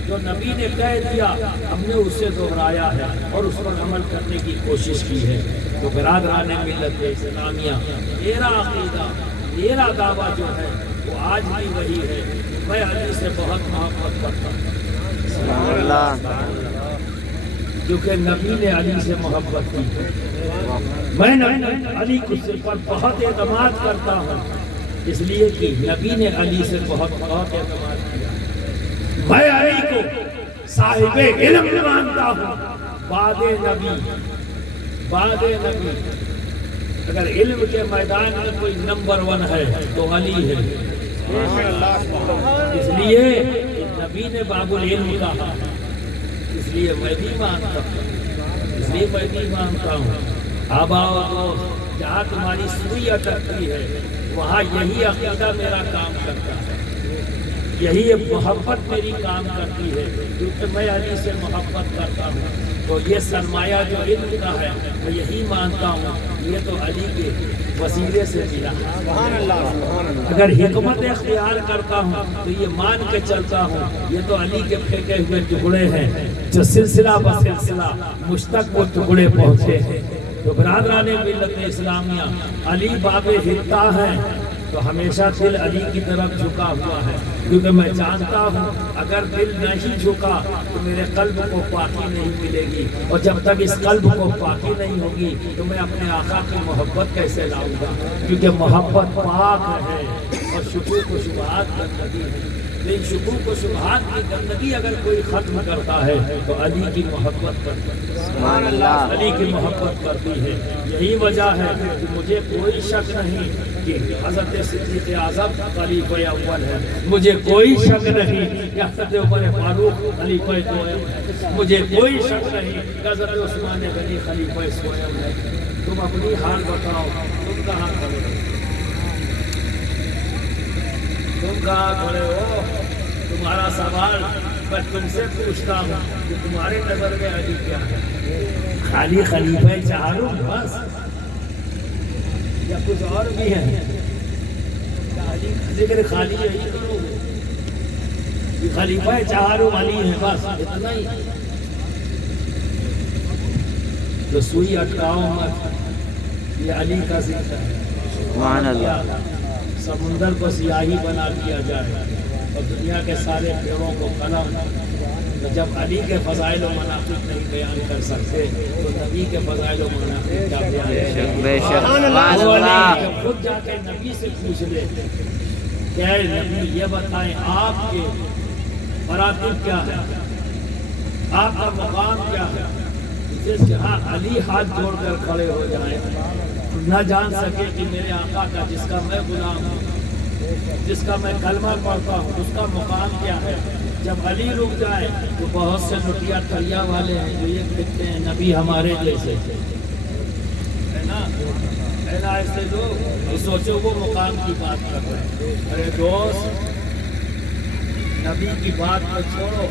جو نبی نے کہہ دیا ہم نے اسے دہرایا ہے اور اس پر عمل کرنے کی کوشش کی ہے۔ تو برادران ملت اسلامیہ، میرا عقیدہ، میرا دعویٰ جو ہے وہ آج بھی وہی ہے، میں علی سے بہت محبت کرتا ہوں، کیونکہ نبی نے علی سے محبت کی۔ میں علی پر بہت اعتماد کرتا ہوں، اس لیے کہ نبی نے علی سے بہت اعتماد کیا۔ میں علی کو صاحب علم مانتا ہوں، بعد نبی۔ اگر علم کے میدان میں کوئی نمبر 1 ہے تو علی ہے، اس لیے نبی نے باب العلم کہا، اس لیے میں بھی مانتا ہوں۔ آبا و دوست، جہاں تمہاری سوئی اٹکتی ہے وہاں یہی عقیدہ میرا کام کرتا ہے، یہی محبت میری کام کرتی ہے، کیونکہ میں علی سے محبت کرتا ہوں۔ تو یہ سرمایہ جو علم کا ہے میں یہی مانتا ہوں یہ تو علی کے وسیلے سے ملا۔ سبحان اللہ سبحان اللہ۔ اگر حکمت اختیار کرتا ہوں تو یہ مان کے چلتا ہوں یہ تو علی کے پھینکے ہوئے ٹکڑے ہیں جو سلسلہ بسلسلہ مشتق وہ ٹکڑے پہنچے ہیں۔ تو برادران ملت اسلامیہ علی باب حقہ ہے تو ہمیشہ دل علی کی طرف جھکا ہوا ہے، کیونکہ میں جانتا ہوں اگر دل نہیں جھکا تو میرے قلب کو پاکی نہیں ملے گی، اور جب تک اس قلب کو پاکی نہیں ہوگی تو میں اپنے آقا کی محبت کیسے لاؤں گا، کیونکہ محبت پاک ہے اور شکوک و شبہات گندگی ہے۔ لیکن شکوک و شبہات کی گندگی اگر کوئی ختم کرتا ہے تو علی کی محبت کرتا ہے، سبحان اللہ۔ علی کی محبت کرتی ہے۔ یہی وجہ ہے کہ مجھے کوئی شک نہیں کہ حضرت صدیق اعظم خلیفہ اول ہے، مجھے کوئی شک نہیں کہ حضرت عمر فاروق خلیفہ دوم ہے، مجھے کوئی شک نہیں کہ حضرت عثمان غنی خلیفہ سوم ہے۔ تم اپنی حال بتاؤ، تم کہاں کھڑے ہو؟ تم کہاں کھڑے ہو؟ تمہارا سوال میں تم سے پوچھتا ہوں کہ تمہارے نظر میں علی کیا ہے؟ خالی خلیفہ چاروں بس یا کچھ اور بھی ہے؟ ذکر خالی یہی کرو کہ خلیفہ چاروں علی ہے بس اتنا ہی؟ تو سوئی اٹکاؤ مت، یہ علی کا ذکر ہے۔ سبحان اللہ۔ سمندر کو سیاہی بنا دیا جائے اور دنیا کے سارے پیڑوں کو قلم، جب علی کے فضائل و مناقب نہیں بیان کر سکتے تو نبی کے فضائل و مناقب کیا بیان کریں؟ بے شک سبحان وہ علی اللہ۔ جب خود جا کے نبی سے پوچھ لے کہ اے نبی یہ بتائیں آپ کے مراتب کیا ہے، آپ کا مقام کیا ہے، جہاں علی ہاتھ جوڑ کر کھڑے ہو جائیں نہ جان سکے کہ میرے آقا کا جس کا میں غلام ہوں، جس کا میں کلمہ پڑھتا ہوں اس کا مقام کیا ہے۔ جب علی رک جائے تو بہت سے لٹیا ٹھیا والے ہیں جو یہ کہتے ہیں نبی ہمارے جیسے ہے نا، ایسے لوگ سوچو وہ مقام کی بات کر رہے ہیں۔ ارے دوست، نبی کی بات کو چھوڑو،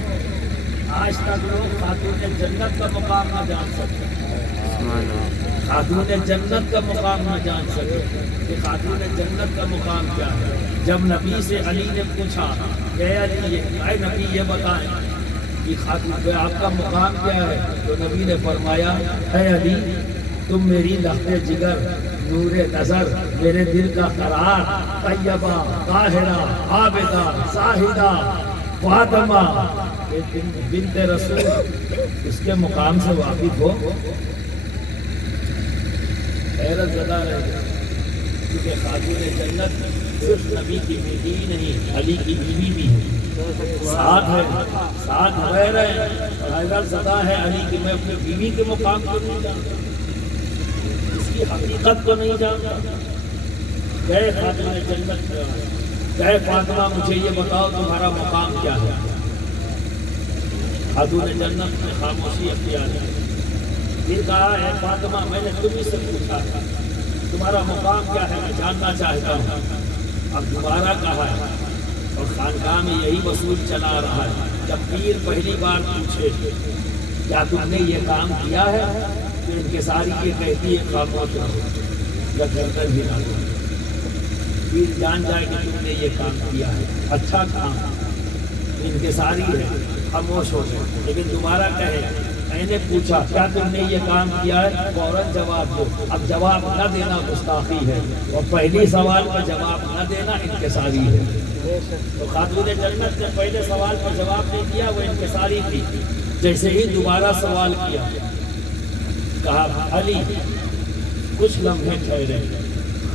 آج تک لوگ خاتون جنت کا مقام نہ جان سکتے، خاتون جنت کا مقام نہ جان سکے کہ خاتون جنت کا مقام کیا ہے۔ جب نبی سے علی نے پوچھا کہ اے نبی یہ بتائیں کہ خاتون آپ کا مقام کیا ہے، تو نبی نے فرمایا اے علی تم میری لخت جگر، نور نظر، میرے دل کا قرار، طیبہ، طاہرہ، عابدہ، زاہدہ، فاطمہ بنت رسول، اس کے مقام سے واقف ہو، حیرت زدہ رہ گیا، کیونکہ خاتون جنت صرف نبی کی بیوی نہیں علی کی بیوی بھی ہے، ساتھ ہے، ساتھ رہ رہے ہیں، اور حیرت زدہ ہے علی کی میں اپنی بیوی کے مقام کو نہیں جانتا، اس کی حقیقت کو نہیں جانتا۔ کہ خاتون جنت کہ فاطمہ مجھے یہ بتاؤ تمہارا مقام کیا ہے؟ خاتون جنت نے خاموشی اختیار کی، پھر کہا ہے فاطمہ میں نے تمہیں سے پوچھا تھا تمہارا مقام کیا ہے، میں جاننا چاہتا ہوں۔ اب دوبارہ کہا ہے، اور خانقاہ میں یہی اصول چلا رہا ہے، جب پیر پہلی بار پوچھے کیا تم نے یہ کام کیا ہے تو انکساری یہ کہتی ہے خاموش رہو یا گردن ہلا دو، پیر جان جائے کہ تم نے یہ کام کیا ہے، اچھا کام انکساری ہے، خاموش ہو جائے۔ لیکن دوبارہ کہے میں نے پوچھا کیا تم نے یہ کام کیا ہے، فوراً جواب دو۔ اب جواب نہ دینا گستاخی ہے، اور پہلی سوال پر جواب نہ دینا انکساری ہے۔ تو خاتون جنت نے پہلے سوال پر جواب نہیں دیا، وہ انکساری تھی۔ جیسے ہی دوبارہ سوال کیا، کہا علی کچھ لمحے ٹھہرے،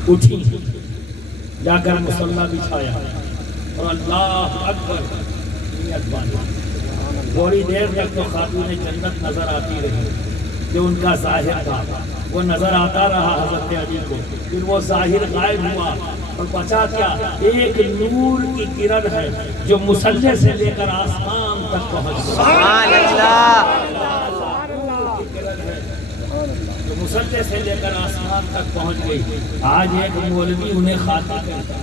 اٹھی، جا کر مصلی بچھایا اور اللہ اکبر نیت باندھی۔ تھوڑی دیر تک تو خاتون جنت نظر آتی رہی، جو ان کا ظاہر تھا وہ نظر آتا رہا حضرت علی کو، پھر وہ ظاہر غائب ہوا اور بچا کیا، ایک نور کی کرن ہے جو مصلی سے لے کر آسمان تک پہنچ گئی، سبحان اللہ۔ جو مصلی سے لے کر آسمان تک پہنچ گئی۔ آج ایک مولوی انہیں خاطی کہتا،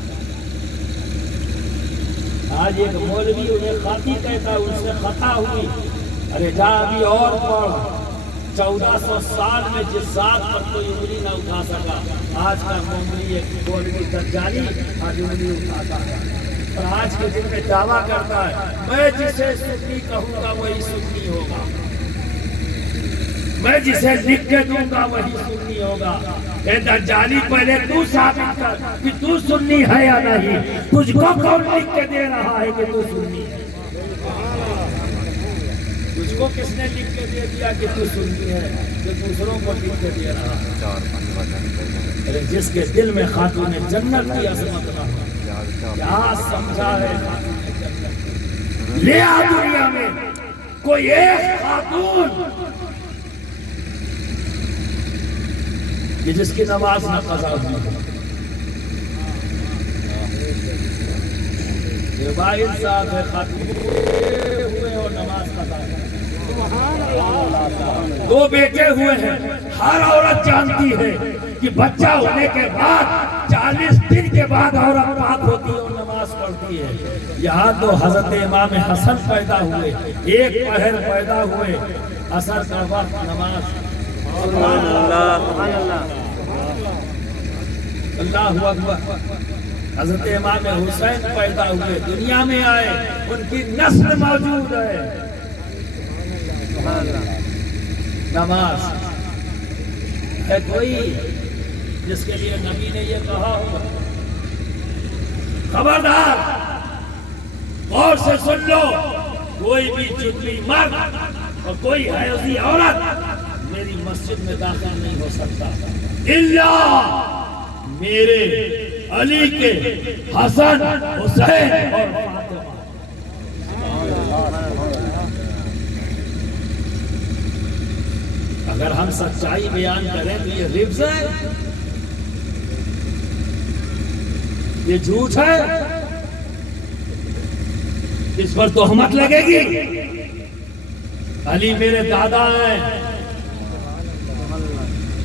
آج ایک مولوی انہیں خاطی کہتا، ان سے خطا ہوئی، ارے جا ابھی اور پڑھ، 1400 سال میں جس ذات پر کوئی انگلی نہ اٹھا سکا، آج کا مومنی ایک گولڈی دجالی آج انگلی اٹھاتا ہے، اور آج کے دن میں دعویٰ کرتا ہے میں جسے سنی کہوں گا وہی سنی ہوگا، میں جسے لکھ کے دوں گا وہی سنی ہوگا۔ اے دجالی پہلے تو ثابت کر کہ تو سنی ہے یا نہیں، تجھ کو کون لکھ کے دے رہا ہے کہ تو سنی ہے؟ تجھ کو کس نے لکھ کے دے دیا کہ تو سنی ہے جو دوسروں کو لکھ کے دے رہا ہے؟ جس کے دل میں خاتون جنت کی عظمت نہ ہو، کیا سمجھا ہے خاتون جنت؟ لے آ دنیا میں کوئی ایک خاتون کہ جس کی نماز نہ قضا ہوئی ہے۔ یہ باانصاف ہے خاتون ہوئے اور نماز قضا ہے۔ دو بیٹے ہوئے ہیں، ہر عورت جانتی ہے کہ بچہ ہونے کے بعد 40 دن کے بعد عورت پاک ہوتی ہے اور نماز پڑھتی ہے۔ یہاں تو حضرت امام حسن پیدا ہوئے، ایک پہر پیدا ہوئے، عصر کا وقت نماز، سبحان اللہ سبحان اللہ اللہ اکبر۔ حضرت امام حسین پیدا ہوئے، دنیا میں آئے، ان کی نسل موجود ہے، نماز ہے۔ کوئی جس کے لیے نبی نے یہ کہا ہوگا خبردار غور سے سن لو، کوئی بھی چتلی مرد اور کوئی حیضی عورت میری مسجد میں داخل نہیں ہو سکتا الا میرے علی کے حسن حسین اور فاطمہ۔ اگر ہم سچائی بیان کریں تو یہ ربز ہے، یہ جھوٹ ہے، اس پر تہمت لگے گی۔ علی میرے دادا ہیں،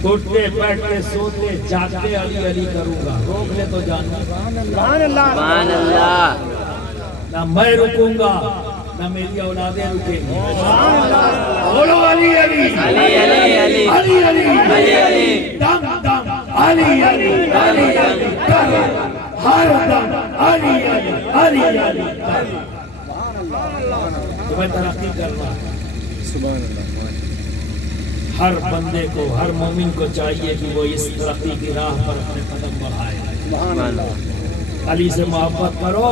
اٹھتے بیٹھتے سوتے جاگتے علی علی کروں گا، روک لے تو جاننا سبحان اللہ سبحان اللہ نہ میں رکوں گا نہ میری اولادیں رکیں گی۔ بولو علی علی علی علی علی علی علی علی علی دم دم علی علی علی علی کر ہر دم علی علی علی علی کر۔ تمہیں ترقی کرنا ہے، ہر بندے کو، ہر مومن کو چاہیے کہ وہ اس ترقی کی راہ پر اپنے قدم بڑھائے۔ سبحان اللہ علی سے محبت کرو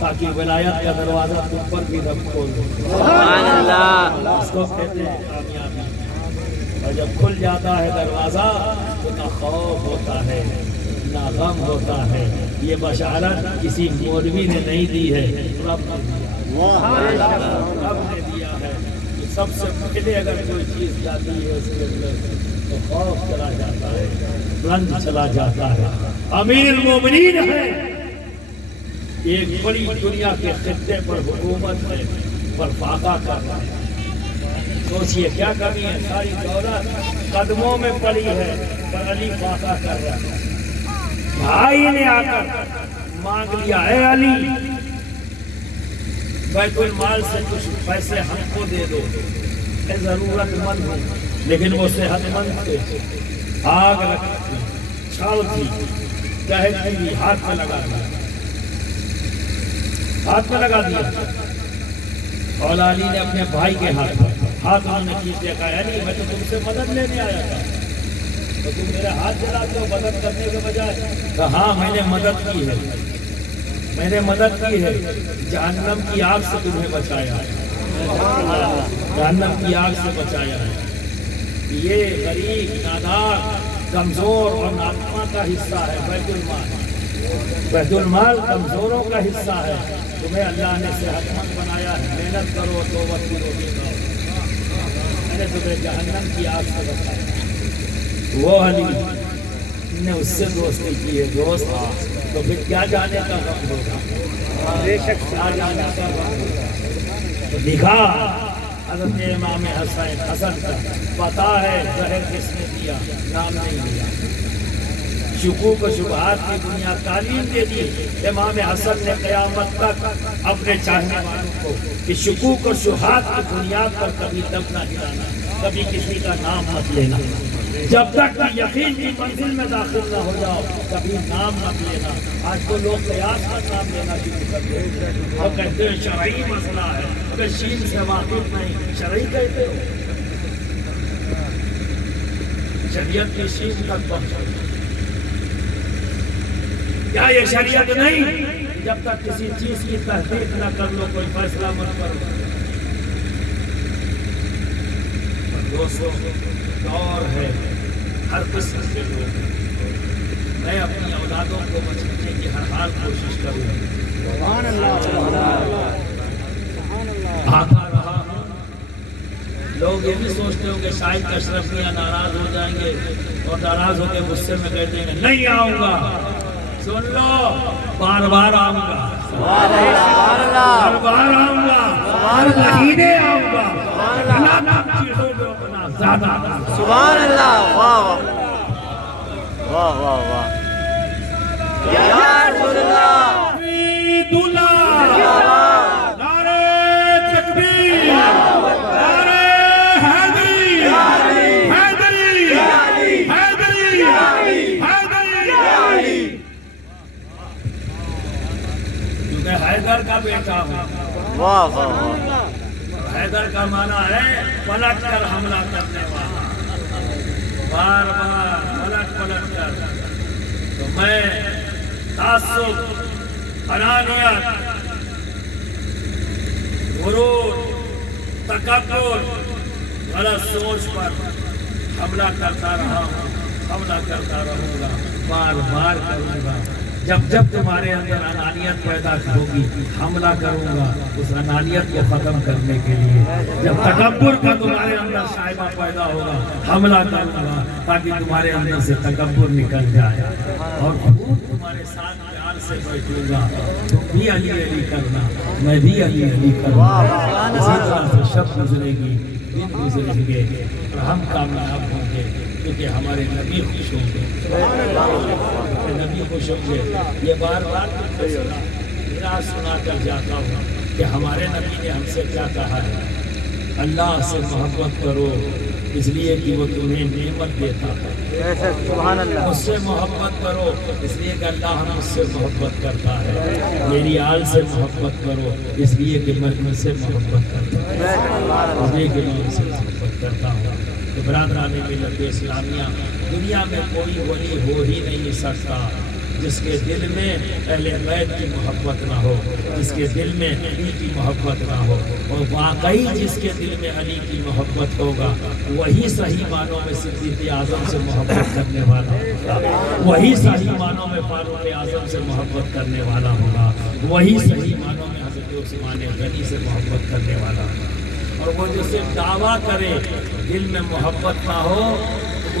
تاکہ ولایت کا دروازہ تم پر بھی رب کھول دے۔ سبحان اللہ اس کو کہتے ہیں کامیابی، اور جب کھل جاتا ہے دروازہ تو نہ خوف ہوتا ہے نہ غم ہوتا ہے۔ یہ بشارت کسی مولوی نے نہیں دی ہے، رب نے دیا، رب نے دیا ہے۔ سب سے پہلے اگر کوئی چیز جاتی ہے اس کے اندر تو خوف چلا جاتا ہے، رنج چلا جاتا ہے۔ امیر المومنین ہے، ایک بڑی دنیا کے خطے پر حکومت ہے، پر فاقہ کر رہا ہے۔ سوچئے کیا کمی ہے، ساری دولت قدموں میں پڑی ہے پر علی فاقہ کر رہا ہے۔ بھائی نے آ کر مانگ لیا، اے علی بیت المال سے کچھ پیسے ہم کو دے دو، اے ضرورت مند ہوں، لیکن وہ صحت مند تھے، آگ رکھی چھاؤ تھی، قہد کی ہاتھ میں لگا دیا، ہاتھ میں لگا دیا۔ اور علی نے اپنے بھائی کے ہاتھ انہوں نے کھینچ دیا، کہا علی میں تو تم سے مدد لینے آیا تھا، تو تم میرے ہاتھ جلاتے ہو مدد کرنے کے بجائے؟ کہا ہاں میں نے مدد کی ہے، میں نے مدد کی ہے، جہنم کی آگ سے تمہیں بچایا ہے، جہنم کی آگ سے بچایا ہے۔ یہ غریب، نادار، کمزور اور ناتما کا حصہ ہے بیت المال، بیت المال کمزوروں کا حصہ ہے۔ تمہیں اللہ نے صحت مند بنایا ہے، محنت کرو تو وقت کی روٹی کھاؤ، میں نے تمہیں جہنم کی آگ سے بچایا۔ وہ علی نے اس سے دوستی کی ہے، دوست تو پھر کیا جانے کا غم ہوگا، بے شک کیا جانے کا غم ہوگا۔ تو دکھا حضرت امام حسن کا پتا ہے زہر کس نے دیا، نام نہیں دیا، شکوک و شبہات کی دنیا تعلیم دے دی۔ امام حسن نے قیامت تک اپنے چاہنے والوں کو کہ شکوک و شبہات کی بنیاد پر کبھی دم نہ ہلانا، کبھی کسی کا نام مت لینا، جب تک کہ یقین کی منزل میں داخل نہ ہو جاؤ کبھی نام مت لینا۔ آج تو لوگ قیاس کا نام لینا شروع کرتے ہیں، وہ کہتے ہیں شرعی مسئلہ ہے، اگر شین سے واقف نہیں شرعی کہتے ہو، شریعت کی شین تک پہنچو۔ کیا یہ شریعت نہیں؟ جب تک کسی چیز کی تحقیق نہ کر لو کوئی فیصلہ مت کرو۔ دوستوں دور ہے ہر قسم کے لوگ، میں اپنی اولادوں کو بچانے کی ہر حال کوشش کروں، سبحان اللہ سبحان اللہ آتا رہا ہوں۔ لوگ یہ بھی سوچتے ہوں کہ شاید اشرف میاں ناراض ہو جائیں گے اور ناراض ہو کے غصے میں کہتے ہیں نہیں آؤں گا۔ سن لو، بار بار آؤں گا، بار بار آؤں گا، ہر مہینے آؤں گا، سبحان اللہ، واہ واہ واہ واہ، یا رسول اللہ، عید اللہ، نعرہ تکبیر، نعرہ حیدری، حیدری، حیدری، حیدری۔ میں حیدر کا بیٹا ہوں، واہ واہ واہ، حیدر کا معنی ہے پلٹ کر حملہ کرنے والا، بار بار پلٹ کر۔ تو میں تعصب، انانیت، غرور، تکبر، غلط سوچ پر حملہ کرتا رہا ہوں، حملہ کرتا رہوں گا، بار بار کروں گا۔ جب جب تمہارے اندر انانیت پیدا ہوگی حملہ کروں گا اس انانیت کو ختم کرنے کے لیے۔ جب تکبر کا تمہارے اندر شائبہ پیدا ہوگا حملہ کروں گا تاکہ تمہارے اندر سے تکبر نکل جائے، اور خوب تمہارے ساتھ پیار سے بیٹھوں گا، تم بھی علی علی کرنا، میں بھی علی علی کروں گا۔ اسی طرح سے شب گزرے گی، دن گزریں گے اور ہم کامیاب ہوں گے، کیونکہ ہمارے نبی خوش ہوں گے، نبی خوش ہوں گے۔ یہ بار بار میرا سنا کر جاتا ہوں کہ ہمارے نبی نے ہم سے کیا کہا ہے، اللہ سے محبت کرو اس لیے کہ وہ تمہیں نعمت دیتا ہے، سبحان اللہ، مجھ سے محبت کرو اس لیے کہ اللہ مجھ سے محبت کرتا ہے، میری آل سے محبت کرو اس لیے کہ میں ان سے محبت کرتا ہوں، اس لیے کہ میں ان سے محبت کرتا ہوں۔ تو برادران ملت اسلامیہ، دنیا میں کوئی ولی ہو ہی نہیں سکتا جس کے دل میں اہل بیت کی محبت نہ ہو، جس کے دل میں علی کی محبت نہ ہو، اور واقعی جس کے دل میں علی کی محبت ہوگا وہی صحیح معنوں میں صدیق اعظم سے محبت کرنے والا ہوگا، وہی صحیح معنوں میں فاروق اعظم سے محبت کرنے والا ہوگا، وہی صحیح معنوں میں حضرت عثمان غنی سے محبت کرنے والا ہوگا۔ اور وہ جو صرف دعویٰ کرے دل میں محبت نہ ہو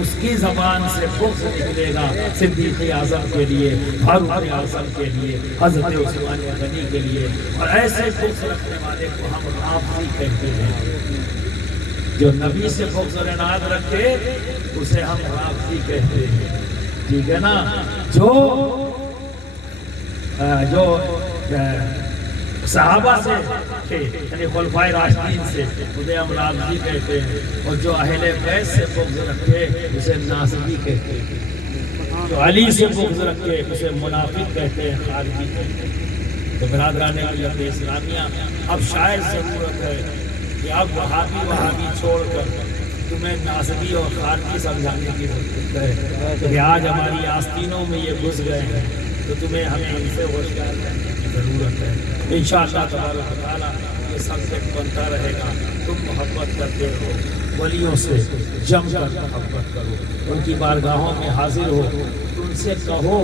اس کی زبان سے بغض نکلے گا صدیق اعظم کے لیے، فاروق اعظم کے لیے، حضرت عثمان غنی کے لیے، اور ایسے بغض رکھنے والے کو ہم رافضی کہتے ہیں۔ جو نبی سے بغض اور عناد رکھے اسے ہم رافضی کہتے ہیں، ٹھیک ہے نا؟ جو صحابہ سے تھے یعنی خلفائے راشدین سے انہیں ہم رافضی کہتے ہیں، اور جو اہل بیت سے بغض رکھے اسے ناصبی کہتے ہیں، جو علی سے بغض رکھے اسے منافق کہتے ہیں، خارجی کہتے ہیں۔ تو برادران ملت اسلامیہ، اب شاید ضرورت ہے کہ اب وہابی چھوڑ کر تمہیں ناصبی اور خارجی سمجھانے کی ضرورت ہے کہ آج ہماری آستینوں میں یہ گھس گئے ہیں، تو تمہیں ہمیں ان سے ہوشیار کرنے کی ضرورت ہے۔ انشاءاللہ تبارک و تعالیٰ یہ سبجیکٹ بنتا رہے گا۔ تم محبت کرتے ہو ولیوں سے، جم کر محبت کرو، ان کی بارگاہوں میں حاضر ہو، ان سے کہو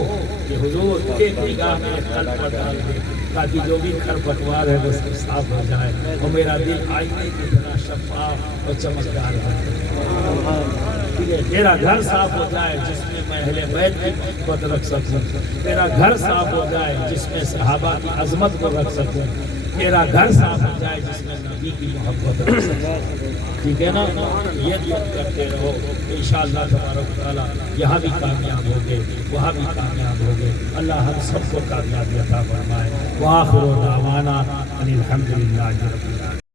کہ حضور ایک نگاہ میں قلب پر ڈال دے تاکہ جو بھی کھر پتوار ہے وہ صاف ہو جائے اور میرا دل آئینے کی طرح شفاف اور چمکدار ہو جائے۔ میرا گھر صاف ہو جائے جس میں میں اہل بیت کی محبت رکھ سکوں، میرا گھر صاف ہو جائے جس میں صحابہ کی عظمت کو رکھ سکوں، میرا گھر صاف ہو جائے جس میں نبی کی محبت رکھ سکوں، ٹھیک ہے نا؟ یہ دعا کرتے رہو، انشاءاللہ تبارک و تعالیٰ یہاں بھی کامیاب ہوگے، وہاں بھی کامیاب ہوگے۔ اللہ ہم سب کو کامیابی عطا فرمائے۔ وآخر دعوانا ان الحمدللہ رب العالمین۔